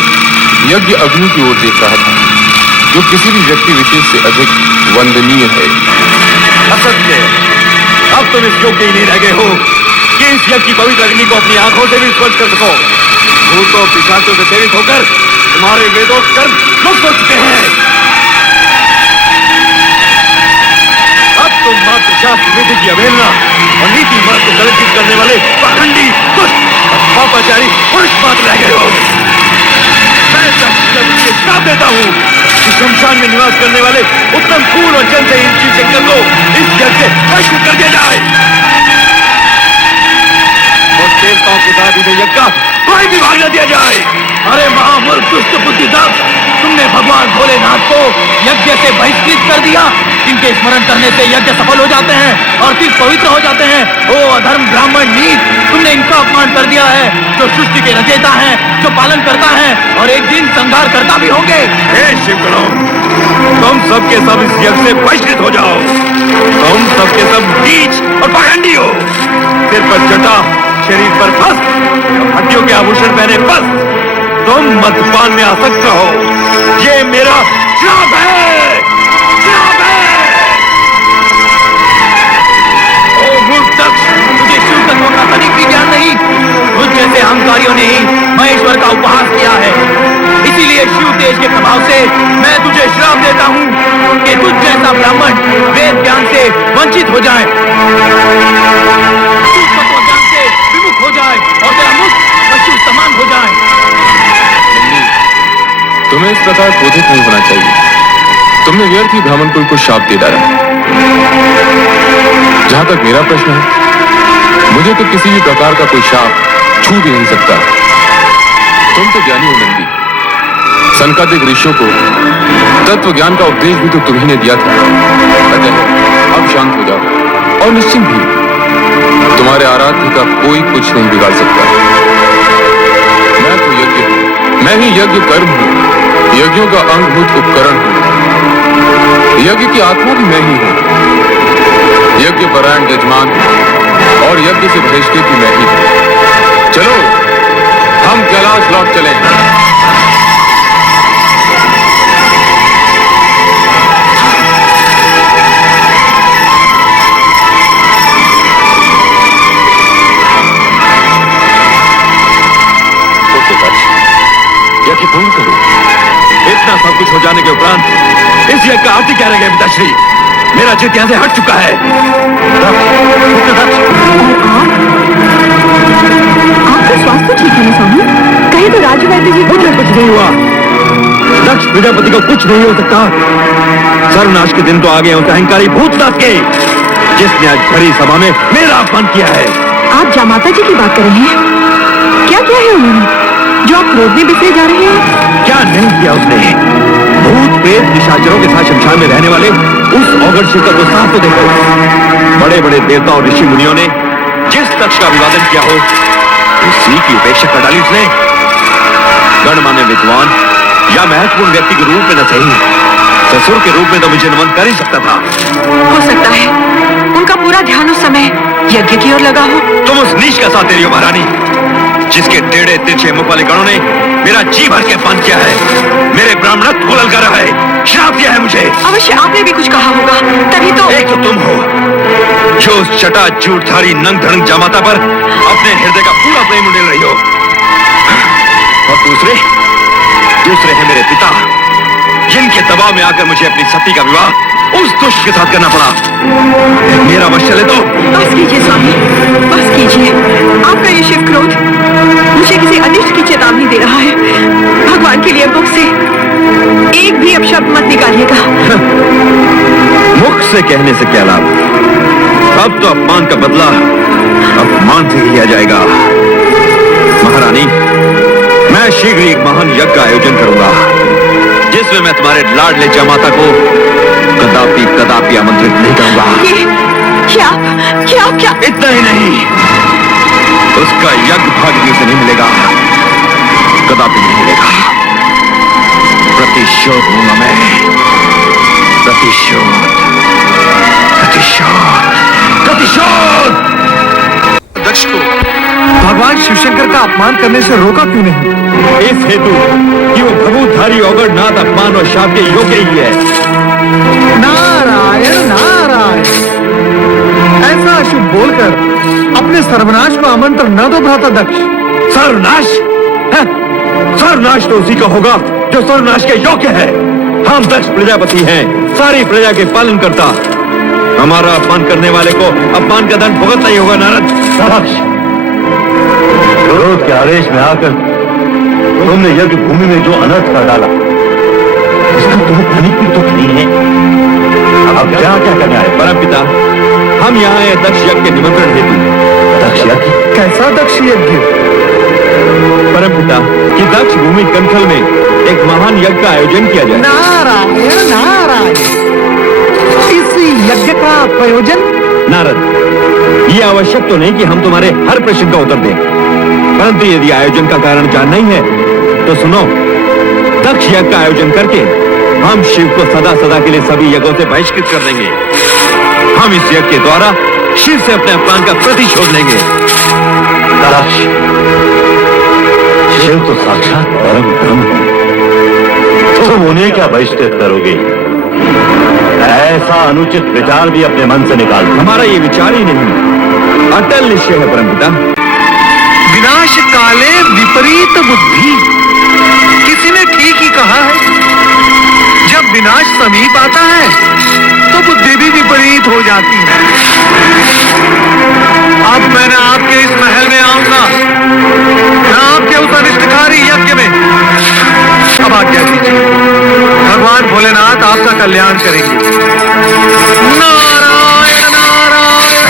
यज्ञ अग्नि की ओर देख रहा था, जो किसी भी व्यक्ति विशेष से अधिक वंदनीय है। असत्य, अब तुम इस योग्य ही नहीं रह गए हो कि इस यज्ञ की पवित्र अग्नि को अपनी आंखों से भी स्पर्श कर सको। भूतों पिशाचों से सेवित होकर तुम्हारे वेदोक्त कर्म मुक्त हो चुके हैं। अब तुम मात्र शास्त्र विधि की अवहेलना और नीति मार्ग को कलंकित करने वाले पाखंडी, दुष्ट और पापाचारी पुरुष मात्र रह गए हो। मैं श्राप देता हूँ कि शमशान में निवास करने वाले उत्तम फूल और जल से शिव शंकर को इस यज्ञ से बहिष्कृत कर दिया जाए और देवताओं के साथ इसे यज्ञ का कोई भी भाग न दिया जाए। अरे महामूर्ख दुष्ट बुद्धिदार, तुमने भगवान भोलेनाथ को यज्ञ से बहिष्कृत कर दिया। इनके स्मरण करने से यज्ञ सफल हो जाते हैं और तीर्थ पवित्र हो जाते हैं। ओ अधर्म ब्राह्मण नीच, तुमने इनका अपमान कर दिया है, जो सृष्टि के रचयिता हैं, जो पालन करता है और एक दिन संहार करता भी होंगे। हे शिवगणों, तुम सबके सब इस यज्ञ से बहिष्कृत हो जाओ। तुम सबके सब नीच और पाखंडी हो। सिर पर जटा, शरीर पर फस, हड्डियों के आभूषण पहने बस, तुम मद्यपान में आसक्त हो। ये मेरा श्राप है, श्राप है। ओ मूर्ख दक्ष, तुझे शिव तत्व का तनिक भी ज्ञान नहीं। तुझ जैसे अहंकारियों ने ही महेश्वर का उपहास किया है। इसीलिए शिव तेज के प्रभाव से मैं तुझे श्राप देता हूँ कि तुझ जैसा ब्राह्मण वेद ज्ञान से वंचित हो जाए, हो जाए और तेरा मुख पशु समान हो जाए। तुम्हें इस प्रकार क्रोधित नहीं होना चाहिए। तुमने व्यर्थ ही ब्राह्मण कुल को शाप दे डाला। जहां तक मेरा प्रश्न है, मुझे तो किसी भी प्रकार का कोई शाप छू भी नहीं सकता। तुम तो ज्ञानी हो नंदी। सनकादिक ऋषियों को तत्व ज्ञान का उपदेश भी तो तुम्ही ने दिया था। अतः अब शांत हो जाओ और निश्चिंत भी। तुम्हारे आराध्य का कोई कुछ नहीं बिगाड़ सकता। मैं तो यज्ञ हूं, मैं ही यज्ञ कर्म हूं, यज्ञों का अंगभूत उपकरण हूं। यज्ञ की आत्मा भी मैं ही हूं। यज्ञ परायण यजमान और यज्ञ से बहिष्कृत भी मैं ही हूं। चलो हम कैलाश लौट चलें। यज्ञ पूर्ण करो। इतना सब कुछ हो जाने के उपरांत इस यज्ञ का आरती क्या रह गया पिताश्री? मेरा चित्त यहां से हट चुका है। आपका स्वास्थ्य ठीक है ना स्वामी? कहीं तो राजवैद्य जी मुझे कुछ नहीं हुआ। दक्ष प्रजापति को कुछ नहीं हो सकता। सर्वनाश के दिन तो आ गए उस अहंकारी भूतनाथ के, जिसने आज भरी सभा में मेरा अपमान किया है। आप जामाता जी की बात कर रहे हैं? क्या किया है उन्होंने जो आप क्रोध में बिखरे जा रहे हैं? क्या नहीं किया उसने? भूत प्रेत निशाचरों के साथ शमशान में रहने वाले उस औगण शिव का तो साथ तो देखो। बड़े बड़े देवता और ऋषि मुनियों ने जिस दक्ष का अभिवादन किया हो, उसी की उपेक्षा कर डाली उसने। गणमान्य विद्वान या महत्वपूर्ण व्यक्ति के रूप में न सही, ससुर के रूप में तो मुझे नमन कर ही सकता था। हो सकता है उनका पूरा ध्यान उस समय यज्ञ की ओर लगा हो। तुम उस नीच का साथ दे रही हो महारानी, जिसके टेढ़े तिरछे मुख वाले गणों ने मेरा जी भर के अपमान किया है, मेरे ब्राह्मणत्व को ललकारा है, श्राप दिया है मुझे। अवश्य आपने भी कुछ कहा होगा, तभी तो। एक तो तुम हो जो उस चटा झूठधारी नंग धड़ंग जामाता पर अपने हृदय का पूरा प्रेम उड़ेल रही हो, और दूसरे हैं मेरे पिता, जिनके दबाव में आकर मुझे अपनी सती का विवाह उस दुष्ट के साथ करना पड़ा। मेरा वश चले तो। बस कीजिए स्वामी, बस कीजिए। आपका ये शिव क्रोध मुझे किसी अनिष्ट की चेतावनी दे रहा है। भगवान के लिए मुख से एक भी अपशब्द मत निकालिएगा। मुख से कहने से क्या लाभ? अब तो अपमान का बदला अपमान से ही लिया जाएगा। महारानी, मैं शीघ्र एक महान यज्ञ का आयोजन करूंगा, जिसमें मैं तुम्हारे लाडले जामाता को कदापि आमंत्रित नहीं करूंगा। क्या? इतना ही नहीं, उसका यज्ञ भाग भी उसे नहीं मिलेगा, कदापि नहीं मिलेगा। प्रतिशोध लूंगा मैं, प्रतिशोध। दक्ष को भगवान शिवशंकर का अपमान करने से रोका क्यों नहीं? इस हेतु कि वो भभूतधारी औगणनाथ अपमान और शाप के योग्य ही है। नारायण नारायण, ऐसा अशुभ बोलकर अपने सर्वनाश को आमंत्रण न दो भ्राता दक्ष। सर्वनाश? सर्वनाश तो उसी का होगा जो सर्वनाश के योग्य है। हम दक्ष प्रजापति हैं, सारी प्रजा के पालन करता। हमारा अपमान करने वाले को अपमान का दंड भुगतना ही होगा। नारद, दक्ष, क्रोध के आवेश में आकर तुमने यज्ञ भूमि में जो अनर्थ कर डाला, इसका तुम्हें तनिक भी दुख नहीं है। अब क्या करना है? परमपिता, हम यहाँ हैं दक्ष यज्ञ के निमंत्रण हेतु। दक्ष यज्ञ? कैसा दक्ष यज्ञ? परमपिता, कि दक्ष भूमि कंथल में एक महान यज्ञ का आयोजन किया जाए। नारायण नारायण, इस यज्ञ का प्रयोजन? नारद, ये आवश्यक तो नहीं कि हम तुम्हारे हर प्रश्न का उत्तर दें, परंतु यदि आयोजन का कारण जानना ही है तो सुनो। दक्ष यज्ञ का आयोजन करके हम शिव को सदा सदा के लिए सभी यज्ञों से बहिष्कृत कर देंगे। हम इस यज्ञ के द्वारा शिव से अपने अपमान का प्रतिशोध लेंगे। दक्ष, शिव तो साक्षात परम ब्रह्म है, तुम उन्हें क्या बहिष्कृत करोगे? ऐसा अनुचित विचार भी अपने मन से निकाल दो। हमारा ये विचार ही नहीं, अटल निश्चय है परमपिता। विनाश काले विपरीत बुद्धि, किसी ने ठीक ही कहा है। जब विनाश समीप आता है तो बुद्धि भी विपरीत हो जाती है। अब मैं आपके इस महल में आऊंगा, मैं आपके उस अनिष्टकारी यज्ञ में। अब आज्ञा दीजिए, भगवान भोलेनाथ आपका कल्याण करेंगे। नारायण नारायण।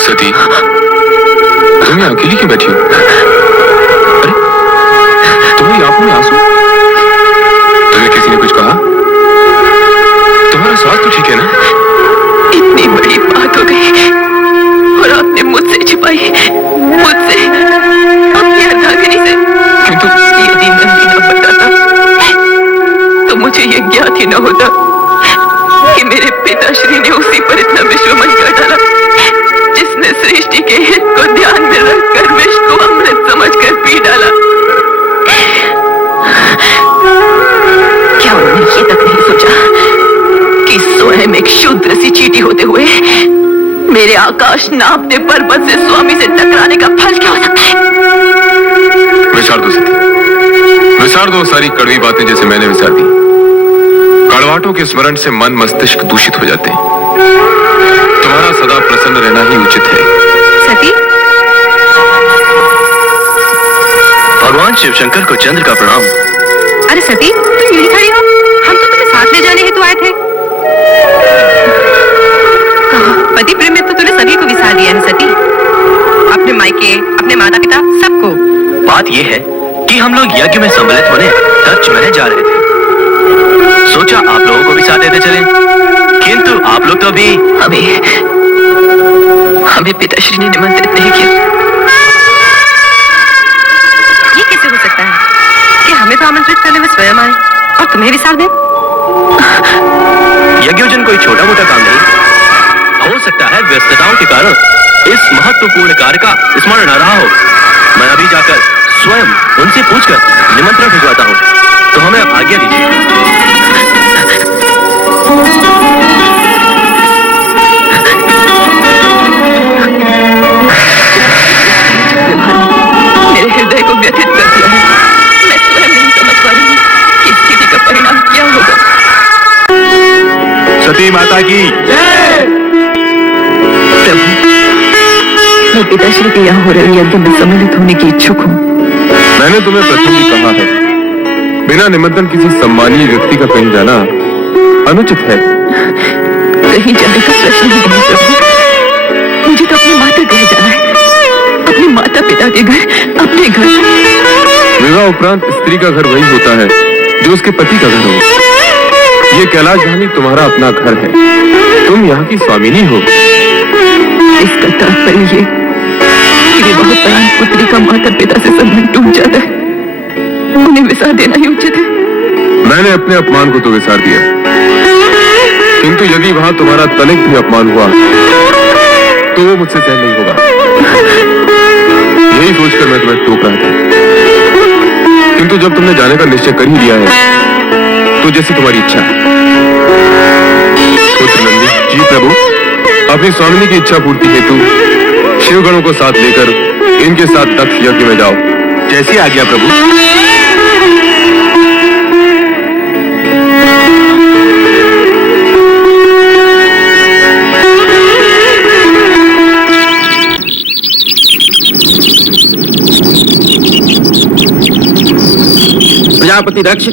सती, तुम यहाँ अकेली क्यों बैठी हो? अरे, तुम्हारी आंखों में आंसू? तुम्हें किसी ने कुछ कहा? तुम्हारा स्वास्थ्य तो ठीक है ना? इतनी बड़ी बात हो गई और आपने मुझसे छिपाई, मुझसे, अपनी अर्धांगिनी से। किंतु यदि नंदी न बताता तो मुझे ये ज्ञात ही न होता कि मेरे पिताश्री ने उसी पर इतना विश्वमन कर डाला जिसने सृष्टि के हित को ध्यान में रखकर विष को अमृत समझकर पी डाला। क्या उन्होंने ये तक नहीं सोचा कि स्वयं एक शूद्र सी चींटी होते हुए मेरे आकाश नापते पर्वत से स्वामी से टकराने का फल क्या हो सकता है? विसार दो सती, विसार दो सारी कड़वी बातें जैसे मैंने विसार दी। कड़वाहटों के स्मरण से मन मस्तिष्क दूषित हो जाते हैं। तुम्हारा सदा प्रसन्न रहना ही उचित है। सती, भगवान शिवशंकर को चंद्र का प्रणाम। अरे सती, तुम यही खड़ी हो? हम तो तुम्हें साथ ले जाने हेतु आए थे। पति प्रेम में तो तूने सभी को विसार दिया है सती, अपने मायके, अपने माता पिता, सबको। बात यह है कि हम लोग यज्ञ में सम्मिलित होने दक्ष महल जा रहे थे। सोचा आप लोगों को भी साथ देते चले, किंतु आप लोग तो अभी हमें पिताश्री ने निमंत्रित नहीं किया। ये कैसे हो सकता है कि हमें तो आमंत्रित करने में स्वयं आए और तुम्हें विसार दें? यज्ञोजन कोई छोटा मोटा काम नहीं हो सकता है। व्यस्तताओं के कारण इस महत्वपूर्ण कार्य का स्मरण न रहा हो। मैं अभी जाकर स्वयं उनसे पूछकर निमंत्रण भिजवाता हूँ, तो हमें अब आज्ञा दीजिए। मेरे हृदय को व्यथित कर दिया है। मैं स्वयं नहीं समझ पा रही हूँ कि इस स्थिति का परिणाम क्या होगा। सती माता की जय। प्रभु, मैं पिताश्री के यहाँ हो रहे यज्ञ में सम्मिलित होने की इच्छुक हूँ। मैंने तुम्हें प्रथम ही कहा है, बिना निमंत्रण किसी सम्मानीय व्यक्ति का कहीं जाना अनुचित है। कहीं जाने का प्रश्न ही नहीं प्रभु, मुझे तो अपनी माता घर जाना है, अपने माता पिता के घर, अपने घर। विवाह उपरांत स्त्री का घर वही होता है जो उसके पति का घर हो। ये कैलाश धानी तुम्हारा अपना घर है, तुम यहाँ की स्वामिनी हो। इसका तात्पर्य ये कि विवाह उपरांत पुत्री का माता पिता से संबंध टूट जाता है, उन्हें विसार देना ही उचित है। मैंने अपने अपमान को तो विसार दिया, किंतु यदि वहां तुम्हारा तनिक भी अपमान हुआ तो वो मुझसे सहन नहीं होगा। यही सोचकर मैं तुम्हें टोक रहा था, किंतु जब तुमने जाने का निश्चय कर ही लिया है तो जैसी तुम्हारी इच्छा। पुत्र नंदी जी प्रभु, अपनी स्वामिनी की इच्छा पूर्ति हेतु शिवगणों को साथ लेकर इनके साथ दक्ष यज्ञ में जाओ। जैसी आज्ञा प्रभु। प्रजापति दक्ष,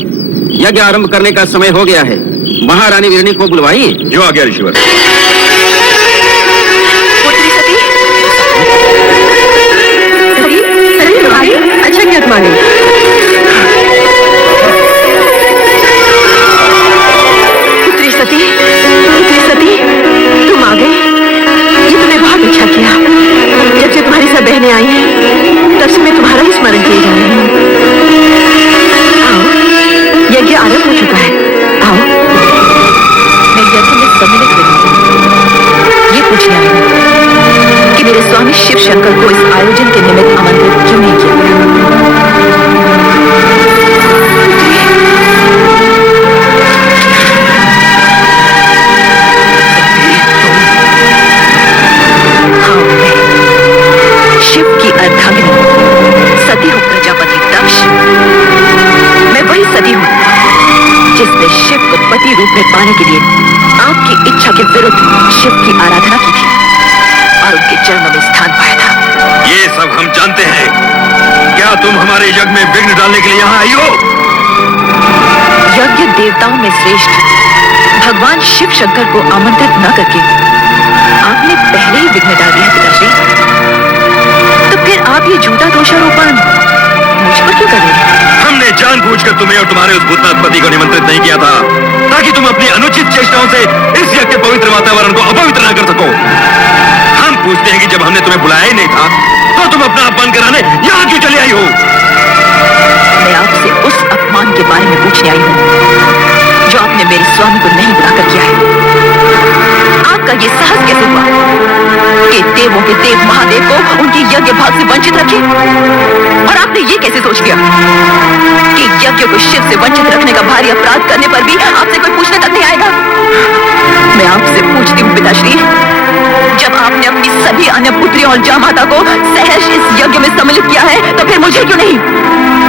यज्ञ आरंभ करने का समय हो गया है। महारानी वीरणी को बुलवाइए। जो आ गया ऋषिवर। अच्छा क्या तुम्हारे? पुत्री सती, तुम आ गई। ये तुमने बहुत अच्छा किया। जब से तुम्हारी सब बहनें आई हैं, तब से मैं तुम्हारा ही स्मरण किए जा रही हूँ। आओ, यज्ञ आरंभ हो चुका है। आओ, मैं यज्ञ में सम्मिलित करूँ। मैंने शिव को पति रूप में पाने के लिए आपकी इच्छा के विरुद्ध शिव की आराधना की थी और उनके चरणों में स्थान पाया था। ये सब हम जानते हैं। क्या तुम हमारे यज्ञ में विघ्न डालने के लिए यहाँ आई हो? यज्ञ देवताओं में श्रेष्ठ भगवान शिव शंकर को आमंत्रित न करके आपने पहले ही विघ्न डाल दिया पिताश्री। तो फिर आप ये झूठा दोषारोपण मुझ पर क्यों कर रहे हैं? हमने जानबूझकर तुम्हें और तुम्हारे उस भूतनाथ पति को निमंत्रित नहीं किया था ताकि तुम अपनी अनुचित चेष्टाओं से इस यज्ञ के पवित्र वातावरण को अपवित्र न कर सको। हम पूछते हैं कि जब हमने तुम्हें बुलाया ही नहीं था तो तुम अपना अपमान कराने यहाँ क्यों चली आई हो? मैं आपसे उस अपमान के बारे में पूछने आई हूँ जो आपने मेरे स्वामी को नहीं बुलाकर किया है। आपका ये साहस कैसे हुआ कि देवों के देव महादेव को उनकी यज्ञ भाग से वंचित रखे? और आपने ये कैसे सोच लिया कि यज्ञ को शिव से वंचित रखने का भारी अपराध करने पर भी आपसे कोई पूछने तक नहीं आएगा? मैं आपसे पूछती हूँ पिताश्री, जब आपने अपनी सभी अन्य पुत्रियों और जामाता को सहर्ष इस यज्ञ में सम्मिलित किया है तो फिर मुझे क्यों नहीं?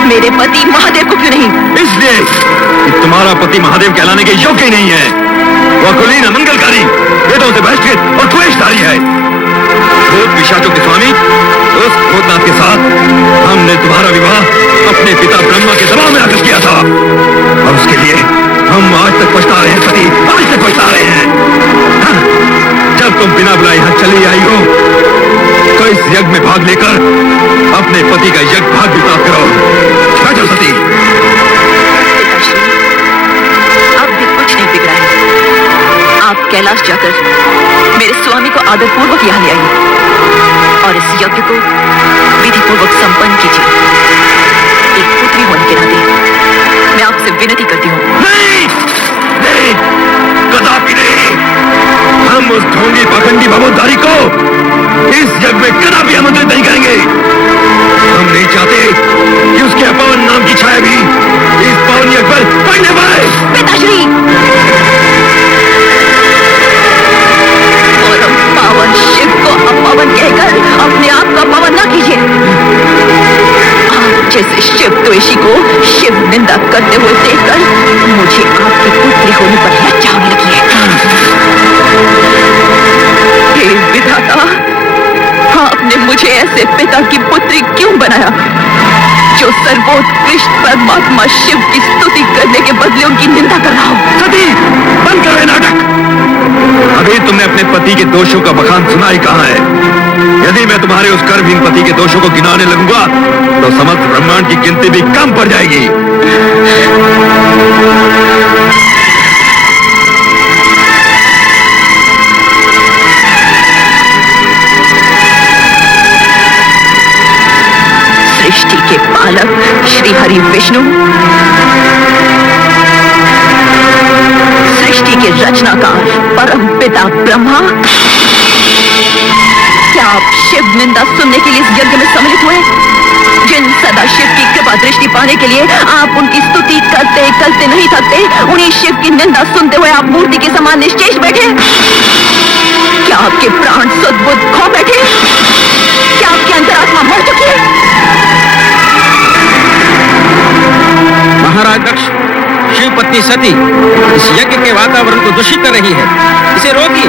मेरे पति महादेव को क्यों नहीं? इसलिए कि तुम्हारा पति महादेव कहलाने के योग्य ही नहीं है। वह कुलीन अमंगलकारी, वेदों से बहिष्कृत और द्वेषधारी है। भूत पिशाचों के स्वामी उस भूतनाथ के साथ हमने तुम्हारा विवाह अपने पिता ब्रह्मा के दबाव में आकर किया था और उसके लिए हम आज तक पछता रहे हैं पति, आज तक पछता रहे हैं। जब तुम बिना बुलाए यहाँ चली आई हो तो इस यज्ञ में भाग लेकर अपने पति का यज्ञ भाग भी प्राप्त करो। बैठो सती। अब भी कुछ नहीं बिगड़ा है। आप कैलाश जाकर मेरे स्वामी को आदरपूर्वक यहाँ ले आइए और इस यज्ञ को विधि पूर्वक संपन्न कीजिए। एक पुत्री होने के नाते मैं आपसे विनती करती हूँ। नहीं, नहीं, कदापि नहीं। हम उस ढोंगी पाखंडी भगवतधारी को इस यज्ञ में कदापि आमंत्रित नहीं करेंगे। हम नहीं चाहते कि उसके अपवन नाम की छाया भी इस पावन यज्ञ पर पड़ने पाए। पिताश्री, परम पावन शिव को अपवन कहकर अपने आप को अपवन न कीजिए। आप जैसे शिव द्वेषी को शिव निंदा करते हुए देखकर मुझे आपकी पुत्री होने पर लज्जा होने लगी है। हे विधाता, आपने मुझे ऐसे पिता की पुत्री क्यों बनाया जो सर्वोत्कृष्ट परमात्मा शिव की स्तुति करने के बदले उनकी निंदा कर रहा हो? सती, बंद करो नाटक। अभी तुमने अपने पति के दोषों का बखान सुना ही कहाँ है? यदि मैं तुम्हारे उस कर्महीन पति के दोषों को गिनाने लगूंगा तो समस्त ब्रह्मांड की गिनती भी कम पड़ जाएगी। सृष्टि के पालक श्री हरि विष्णु, सृष्टि के रचनाकार परम पिता ब्रह्मा, क्या आप शिव निंदा सुनने के लिए इस यज्ञ में सम्मिलित हुए? जिन सदाशिव की कृपा दृष्टि पाने के लिए आप उनकी स्तुति करते करते नहीं थकते, उन्हीं शिव की निंदा सुनते हुए आप मूर्ति के समान निश्चेष बैठे? क्या आपके प्राण सद्बुद्ध खो बैठे? क्या आपकी अंतरात्मा मर चुकी है? महाराज दक्ष, शिव पत्नी सती इस यज्ञ के वातावरण को दूषित कर रही है। इसे रोकिए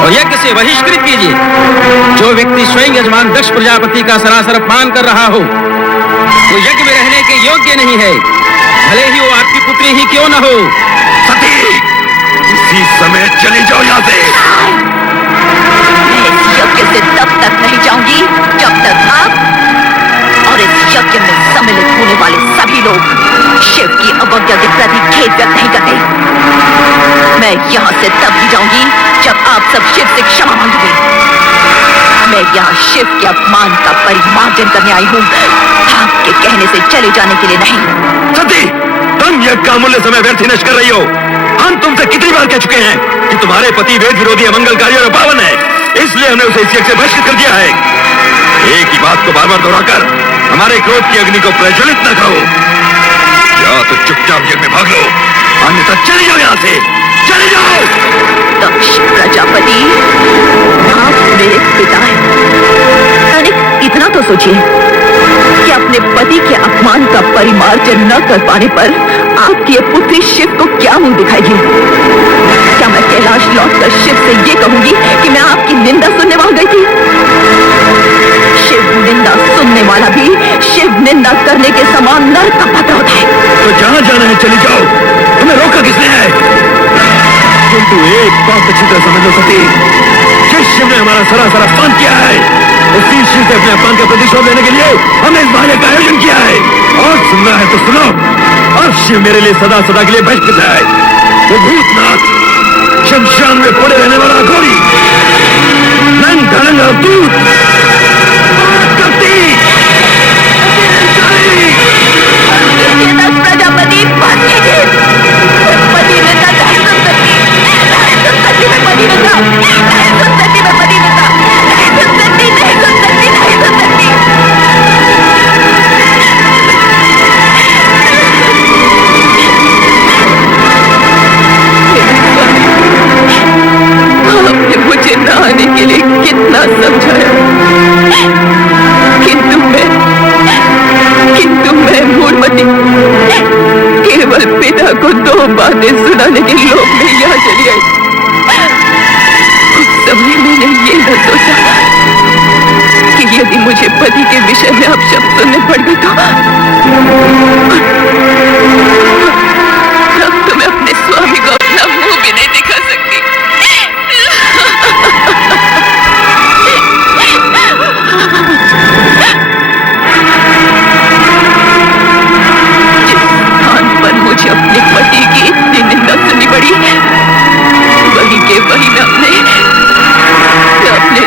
और यज्ञ से बहिष्कृत कीजिए। जो व्यक्ति स्वयं यजमान दक्ष प्रजापति का सरासर अपमान कर रहा हो वो यज्ञ में रहने के योग्य नहीं है, भले ही वो आपकी पुत्री ही क्यों न हो। सती, इसी समय चली जाओ यहाँ से। मैं इस यज्ञ से तब तक नहीं जाऊंगी जब तक आप और इस यज्ञ में सम्मिलित होने वाले सभी लोग शिव की अवज्ञा के प्रति खेद व्यक्त नहीं करते। मैं यहाँ से तब भी जाऊंगी जब आप सब शिव से क्षमा मांगोगे। मैं यहाँ शिव के अपमान का परिमार्जन करने आई हूँ, आपके कहने से चले जाने के लिए नहीं। सती, तुम यज्ञ का अमूल्य समय व्यर्थ नष्ट कर रही हो। हम तुमसे कितनी बार कह चुके हैं कि तुम्हारे पति वेद विरोधी अमंगलकारी और अपावन है, इसलिए हमने उसे इस यज्ञ से बहिष्कृत कर दिया है। एक ही बात को बार बार दोहराकर हमारे क्रोध की अग्नि को प्रज्वलित न करो। या तो चुपचाप यज्ञ में भाग लो, अन्यथा चले जाओ यहाँ से, चले जाओ। दक्ष प्रजापति, आप मेरे पिता हैं। इतना तो सोचिए कि अपने पति के अपमान सम्मान का परिमार्जन न कर पाने पर आपकी ये पुत्री शिव को क्या मुंह दिखाएगी? क्या मैं कैलाश लौटकर शिव से ये कहूंगी कि मैं आपकी निंदा सुनने वहां गई थी? शिव निंदा सुनने वाला भी शिव निंदा करने के समान नरक का पात्र होता है। तो जहां जाना है चली जाओ, तुम्हें रोका किसने है? किंतु एक बात अच्छी तरह समझ लो सती, जिस शिव ने हमारा सरासर अपमान किया है, उसी शिव से अपने अपमान का प्रतिशोध लेने के लिए हमने इस बहाने का आयोजन किया है। और सुनना है तो सुनो, अब शिव मेरे लिए सदा सदा के लिए बहिष्कृत है। वो भूतनाथ, शमशान में पड़े रहने वाला घोड़ी, नंग धड़ंग अवधूत, प्रजापति आपने मुझे नहाने के लिए कितना समझाया, किंतु मैं मूढ़मती केवल पिता को 2 बातें सुनाने के लोभ में यहाँ चली आई। उस समय मैंने ये न सोचा कि यदि मुझे पति के विषय में अब शब्द सुनने पड़ गए तो मैं अपने स्वामी को अपना मुंह भी नहीं दिखा सकती। जिस स्थान पर मुझे अपने पति की इतनी निंदा सुननी पड़ी, वहीं के वहीं मैं अपने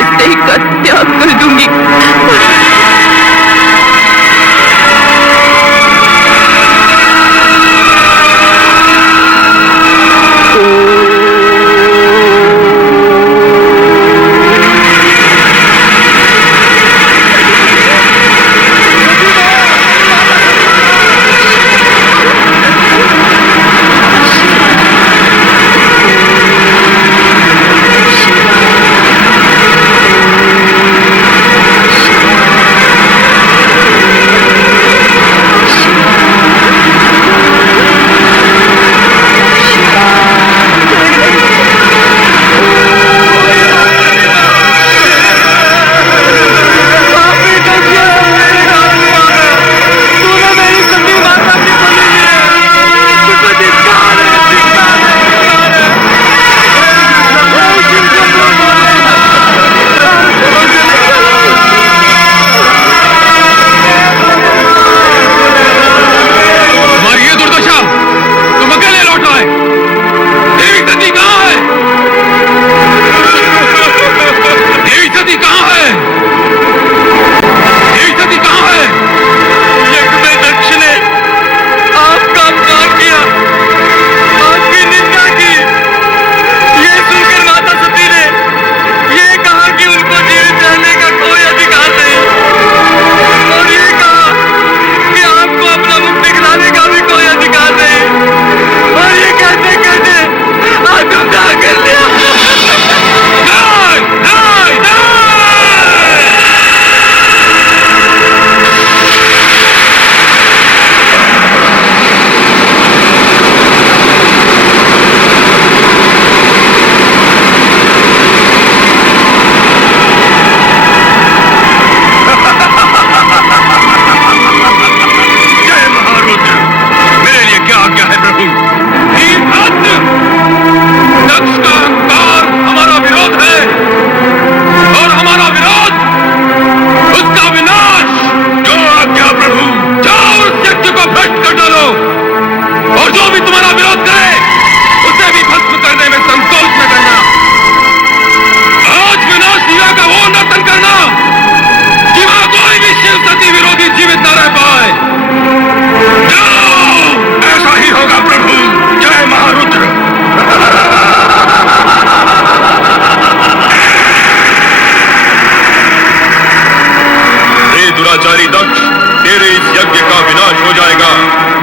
स्नेह का त्याग कर दूंगी।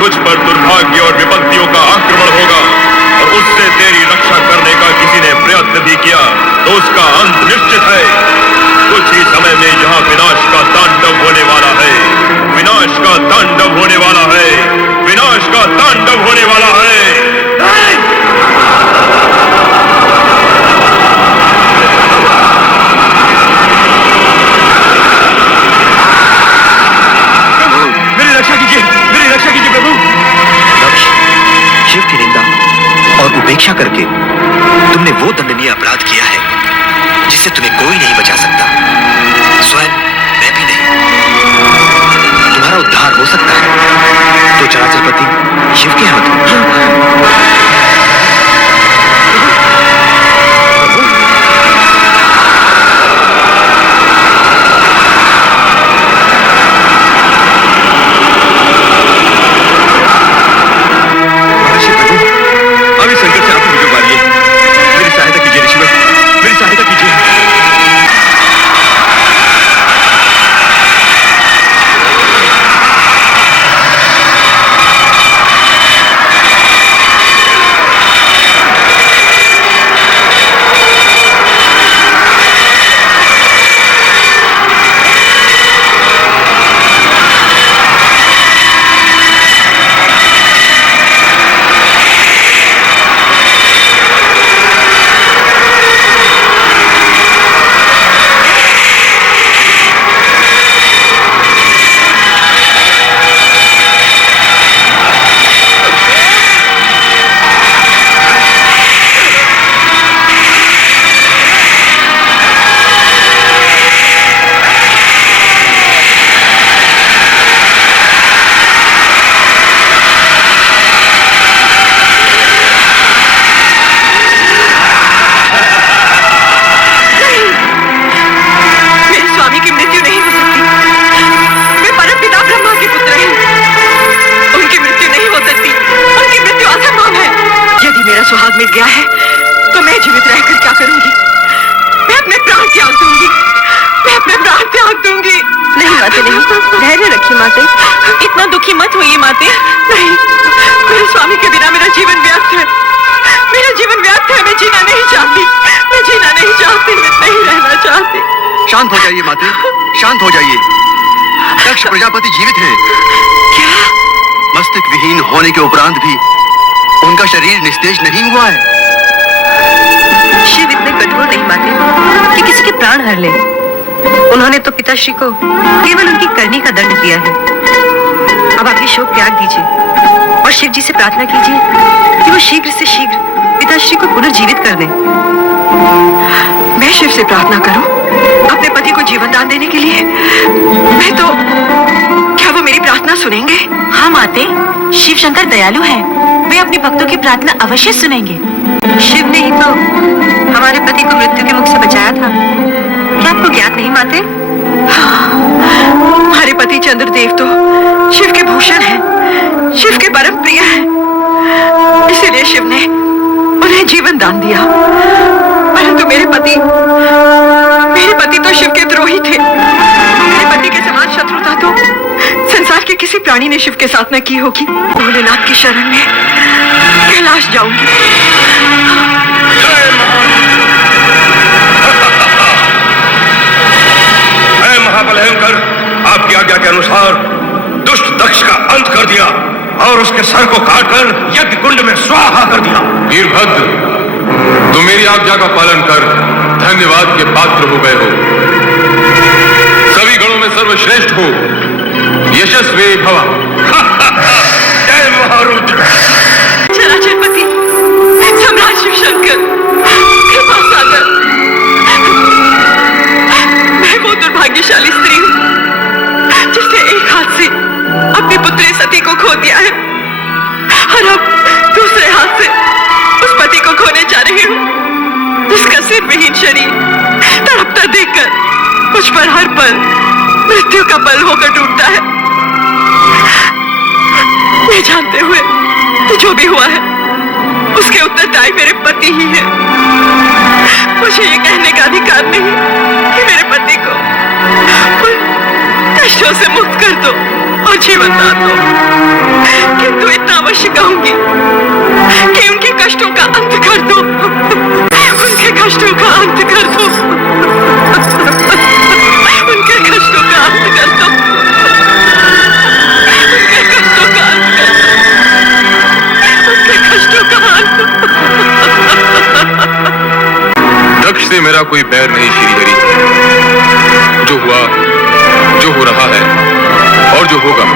तुझ पर दुर्भाग्य और विपत्तियों का आक्रमण होगा और उससे तेरी रक्षा करने का किसी ने प्रयत्न भी किया तो उसका अंत निश्चित है। कुछ ही समय में यहाँ विनाश का तांडव होने वाला है, विनाश का तांडव होने होने वाला है, विनाश का तांडव होने वाला है। मेरी रक्षा कीजिए प्रभु। दक्ष, शिव की निंदा और उपेक्षा करके तुमने वो दंडनीय अपराध किया है जिससे तुम्हें कोई नहीं बचा सकता, स्वयं मैं भी नहीं। तुम्हारा उद्धार हो सकता है तो चराचरपति शिव के हाथ में। अभी संकट से आप मुझे उबारिए। मेरी सहायता कीजिए ऋषिवर, मेरी सहायता कीजिए। सुहाग मिट गया है तो मैं जीवित रहकर क्या करूंगी? मैं अपने प्राण त्याग दूंगी, मैं अपने प्राण त्याग दूंगी। नहीं माते, नहीं, धैर्य रखिए माते, इतना दुखी मत होइए माते। नहीं, मेरे स्वामी के बिना मेरा जीवन व्यर्थ है, मेरा जीवन व्यर्थ है। मैं जीना नहीं चाहती, मैं जीना नहीं चाहती, मैं नहीं रहना चाहती। शांत हो जाइए माते, शांत हो जाइए। दक्ष प्रजापति जीवित हैं। क्या? मस्तक विहीन होने के उपरांत भी उनका शरीर निस्तेज नहीं हुआ है। शिव इतने कठोर नहीं माते कि किसी के प्राण हर ले। उन्होंने तो पिताश्री को केवल उनकी करनी का दंड दिया है। अब आप ये शोक त्याग दीजिए और शिव जी से प्रार्थना कीजिए कि वो शीघ्र से शीघ्र पिताश्री को पुनर्जीवित कर दें। मैं शिव से प्रार्थना करूं अपने पति को जीवन दान देने के लिए? मैं तो, क्या वो मेरी प्रार्थना सुनेंगे? हाँ माते, शिव शंकर दयालु हैं, वे अपने भक्तों की प्रार्थना अवश्य सुनेंगे। शिव ने ही तो हमारे पति को मृत्यु के मुख से बचाया था, क्या आपको ज्ञात नहीं माते? हमारे पति चंद्रदेव तो शिव के भूषण हैं, शिव के परम प्रिय हैं, इसीलिए शिव ने उन्हें जीवन दान दिया। परंतु मेरे पति तो शिव के द्रोही थे। मेरे पति के समान शत्रुता तो संसार के किसी प्राणी ने शिव के साथ न की होगी। भोलेनाथ की शरण में कैलाश जाऊंगी। मैं महाबलयंकर आपकी आज्ञा के अनुसार दुष्ट दक्ष का अंत कर दिया और उसके सर को काटकर यज्ञ कुंड में स्वाहा कर दिया। वीरभद्र, तुम मेरी आज्ञा का पालन कर धन्यवाद के पात्र हो गए हो। सभी गणों में सर्वश्रेष्ठ हो, यशस्वी भव। जय महारुद्र। चराचरपति, सम्राट शिव शंकर, कृपा सागर, मैं वो दुर्भाग्यशाली स्त्री हूँ जिसने एक हाथ से अपनी पुत्री सती को खो दिया है और अब दूसरे हाथ से उस पति को खोने जा रही हूँ जिसका सिर विहीन शरीर तड़पता देखकर मुझ पर हर पल मृत्यु का पल होकर टूटता है। ये जानते हुए कि जो भी हुआ है उसके उत्तरदायी मेरे पति ही है। मुझे ये कहने का अधिकार नहीं कि मेरे पति को उन कष्टों से मुक्त कर दो और जीवन दान दो, किंतु इतना अवश्य कहूंगी कि उनके कष्टों का अंत कर दो, उनके कष्टों का अंत कर दो, उनके कष्टों का अंत कर दो, उनके मेरा कोई बैर नहीं श्रीहरि। जो हुआ, जो हो रहा है और जो होगा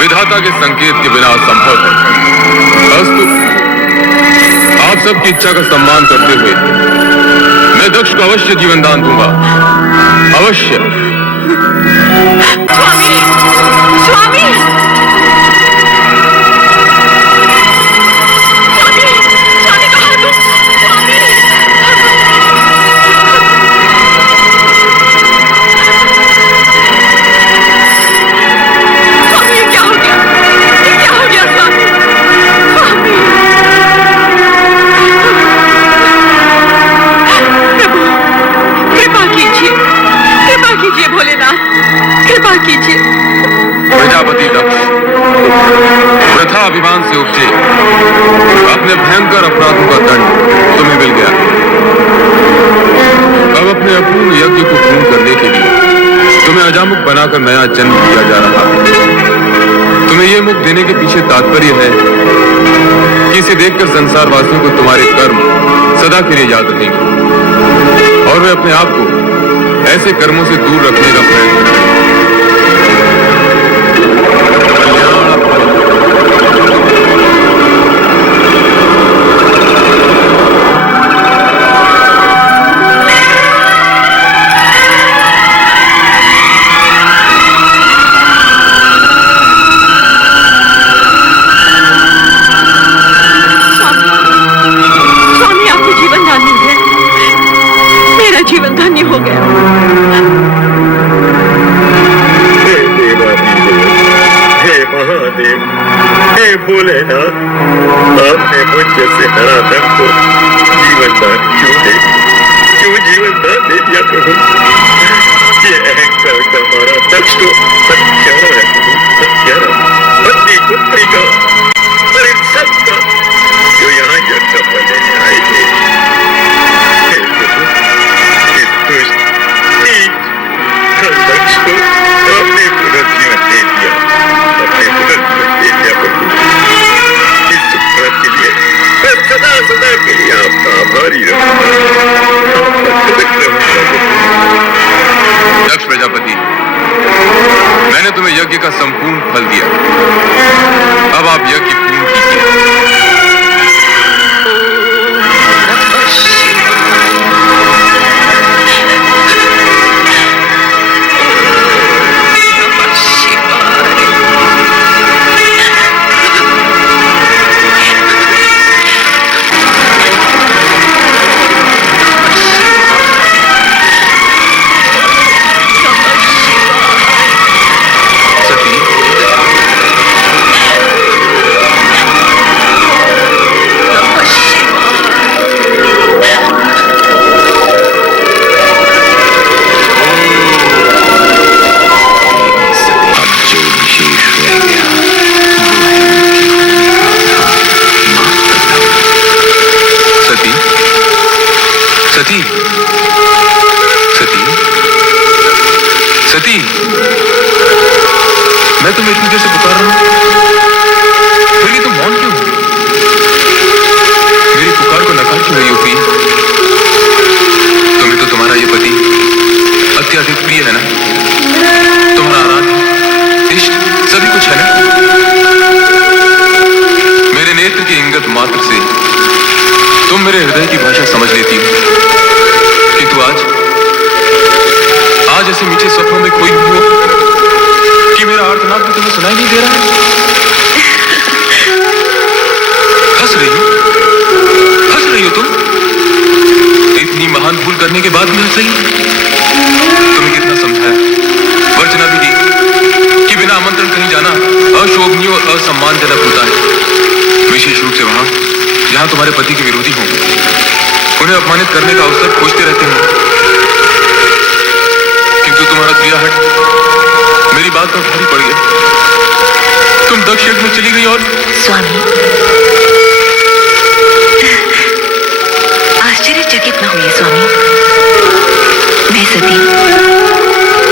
विधाता के संकेत के बिना असंभव है। अस्तु, आप सबकी इच्छा का सम्मान करते हुए मैं दक्ष को अवश्य जीवन दान दूंगा, अवश्य। स्वामी, स्वामी, प्रजापति दक्ष वृथा अभिमान से उपजे अपने भयंकर अपराधों का दंड तुम्हें मिल गया। अब अपने अपूर्ण यज्ञ को पूर्ण करने के लिए तुम्हें अजामुख बनाकर नया जन्म दिया जा रहा है। तुम्हें यह मुख देने के पीछे तात्पर्य है कि इसे देखकर संसारवासियों को तुम्हारे कर्म सदा के लिए याद रहेंगे और वे अपने आप को ऐसे कर्मों से दूर रखने का प्रयत्न करेंगे। जीवन धन्य हो गया। हे महादेव, हे भोलेनाथ, आपने मुझ जैसे नराधम को जीवन दान क्यों जीवन दान दे दिया प्रभु? ये अहंकार का हमारा दक्ष को हत्यारा है प्रभु, हत्यारा, पत्नी पुत्री का और इन सब का जो यहाँ यज्ञ पर लेने आए थे। हे प्रभु, दक्ष को अपने पुनर्जीवन दे दिया, अपने पुनर्जीवन दे दिया प्रभु। इस उपकार के लिए मैं सदा सदा के लिए आपका आभारी रहूंगा। दक्ष प्रजापति, मैंने तुम्हें यज्ञ का संपूर्ण फल दिया, अब आप यज्ञ पूर्ण कीजिए। सती, सती, सती, मैं तुम्हें इतनी देर से पुकार रहा हूं, फिर भी तुम मौन क्यों हो? मेरी पुकार को नकार क्यों रही हो प्रिय? तुम्हें तो तुम्हारा ये पति अत्यधिक प्रिय है ना? तुम्हारा आराध्य इष्ट सभी कुछ है ना? मेरे नेत्र की इंगत मात्र से तुम मेरे हृदय की भाषा समझ लेती हो, किंतु आज ऐसे मीठे स्वप्नों में कोई नहीं हो कि मेरा आर्तनाद भी तुम्हें सुनाई नहीं दे रहा है। हंस रही हो तुम? इतनी महान भूल करने के बाद भी हंस रही हो? तुम्हें कितना समझाया, वर्चना भी दी कि बिना आमंत्रण कहीं जाना अशोभनीय और असम्मानजनक होता है, विशेष रूप से वहां जहां तुम्हारे पति के विरोधी हों, उन्हें अपमानित करने का अवसर खोजते रहते हैं। किंतु तुम्हारा क्रियाहट मेरी बात पर भारी पड़ गया। तुम दक्ष यज्ञ में चली गई और स्वामी, आश्चर्यचकित न हुई स्वामी, मैं सती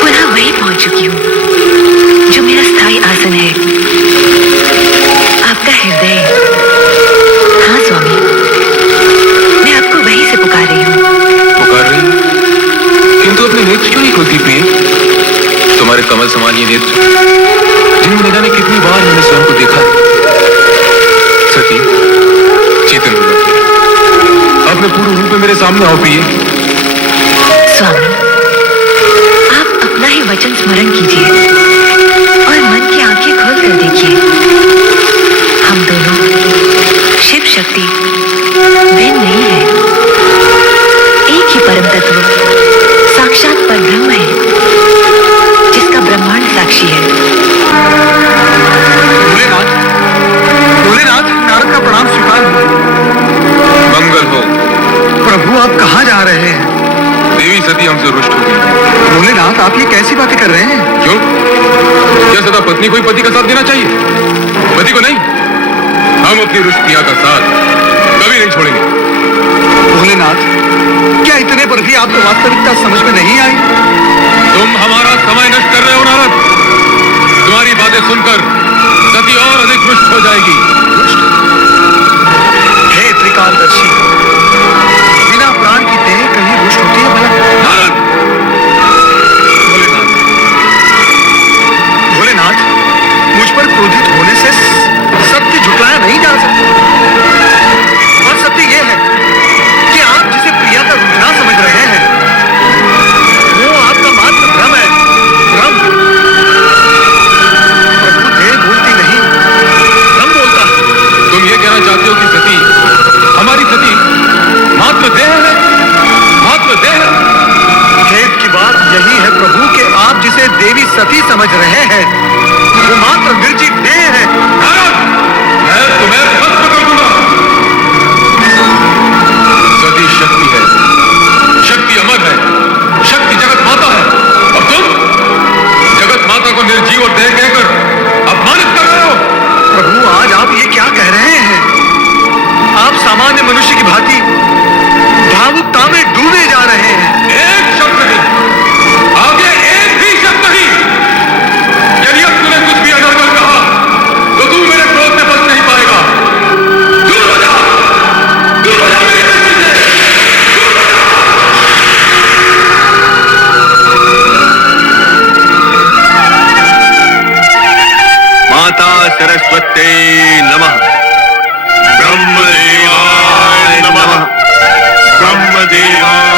पुनः वहीं पहुंच चुकी हूँ जो मेरा स्थायी आसन है, आपका हृदय। हाँ स्वामी, मैं आपको वहीं से पुकार रही हूँ। जिन्होंने जाने कितनी बार मैंने स्वयं को देखा। सती, चेतन हो जाती है। अपने पूर्ण रूप में मेरे सामने आओ प्रिय। स्वामी, आप अपना ही वचन स्मरण कीजिए और मन की आंखें खोल कर देखिए। हम दोनों शिव शक्ति भिन्न नहीं है, एक ही परम तत्व साक्षात परब्रह्म है, जिसका ब्रह्मांड साक्षी है। भोलेनाथ, भोलेनाथ, नारद का प्रणाम स्वीकार हो। मंगल हो। प्रभु, आप कहाँ जा रहे हैं? देवी सती हमसे रुष्ट हो गई। भोलेनाथ, आप ये कैसी बातें कर रहे हैं? क्यों? क्या सदा पत्नी को ही पति का साथ देना चाहिए, पति को नहीं? हम अपनी रुष्ट प्रिया का साथ कभी नहीं छोड़ेंगे। भोलेनाथ, क्या इतने पर भी आपको वास्तविकता समझ में नहीं आई? तुम हमारा समय नष्ट कर रहे हो नारद। तुम्हारी बातें सुनकर सती और अधिक रुष्ट हो जाएगी। हे त्रिकालदर्शी, बिना प्राण की देह कहीं रुष्ट होती है भला? नारद! भोलेनाथ, भोलेनाथ, मुझ पर क्रोधित होने से सत्य झुटलाया नहीं जा सकता। और सत्य यह है कि आप जिसे प्रिया का रुझान समझ रहे हैं, वो आपका मात्र भ्रम है। भ्रम। प्रभु देह बोलती नहीं, भ्रम बोलता है। तुम ये कहना चाहते हो कि सती, हमारी सती मात्र देह है, मात्र देह? खेद की बात यही है प्रभु कि आप जिसे देवी सती समझ रहे हैं, वो मात्र निर्जीव देह है। मैं तुम्हें भस्म कर दूंगा। सती शक्ति है, शक्ति अमर है, शक्ति जगत माता है, और तुम जगत माता को निर्जीव और देह कहकर अपमानित कर रहे हो। प्रभु, आज आप ये क्या कह रहे हैं? आप सामान्य मनुष्य की भांति भावुकता में डूबे जा रहे हैं। एक शब्द नहीं, आगे एक भी शब्द नहीं। यदि अब तूने कुछ भी अनर्गल कहा तो तू मेरे क्रोध में बच नहीं पाएगा। दूर हो जा, दूर हो जा मेरे दृष्टि से, दूर हो जा। माता सरस्वती नमः। ब्रह्मदेवाय नमः। ब्रह्मदेवाय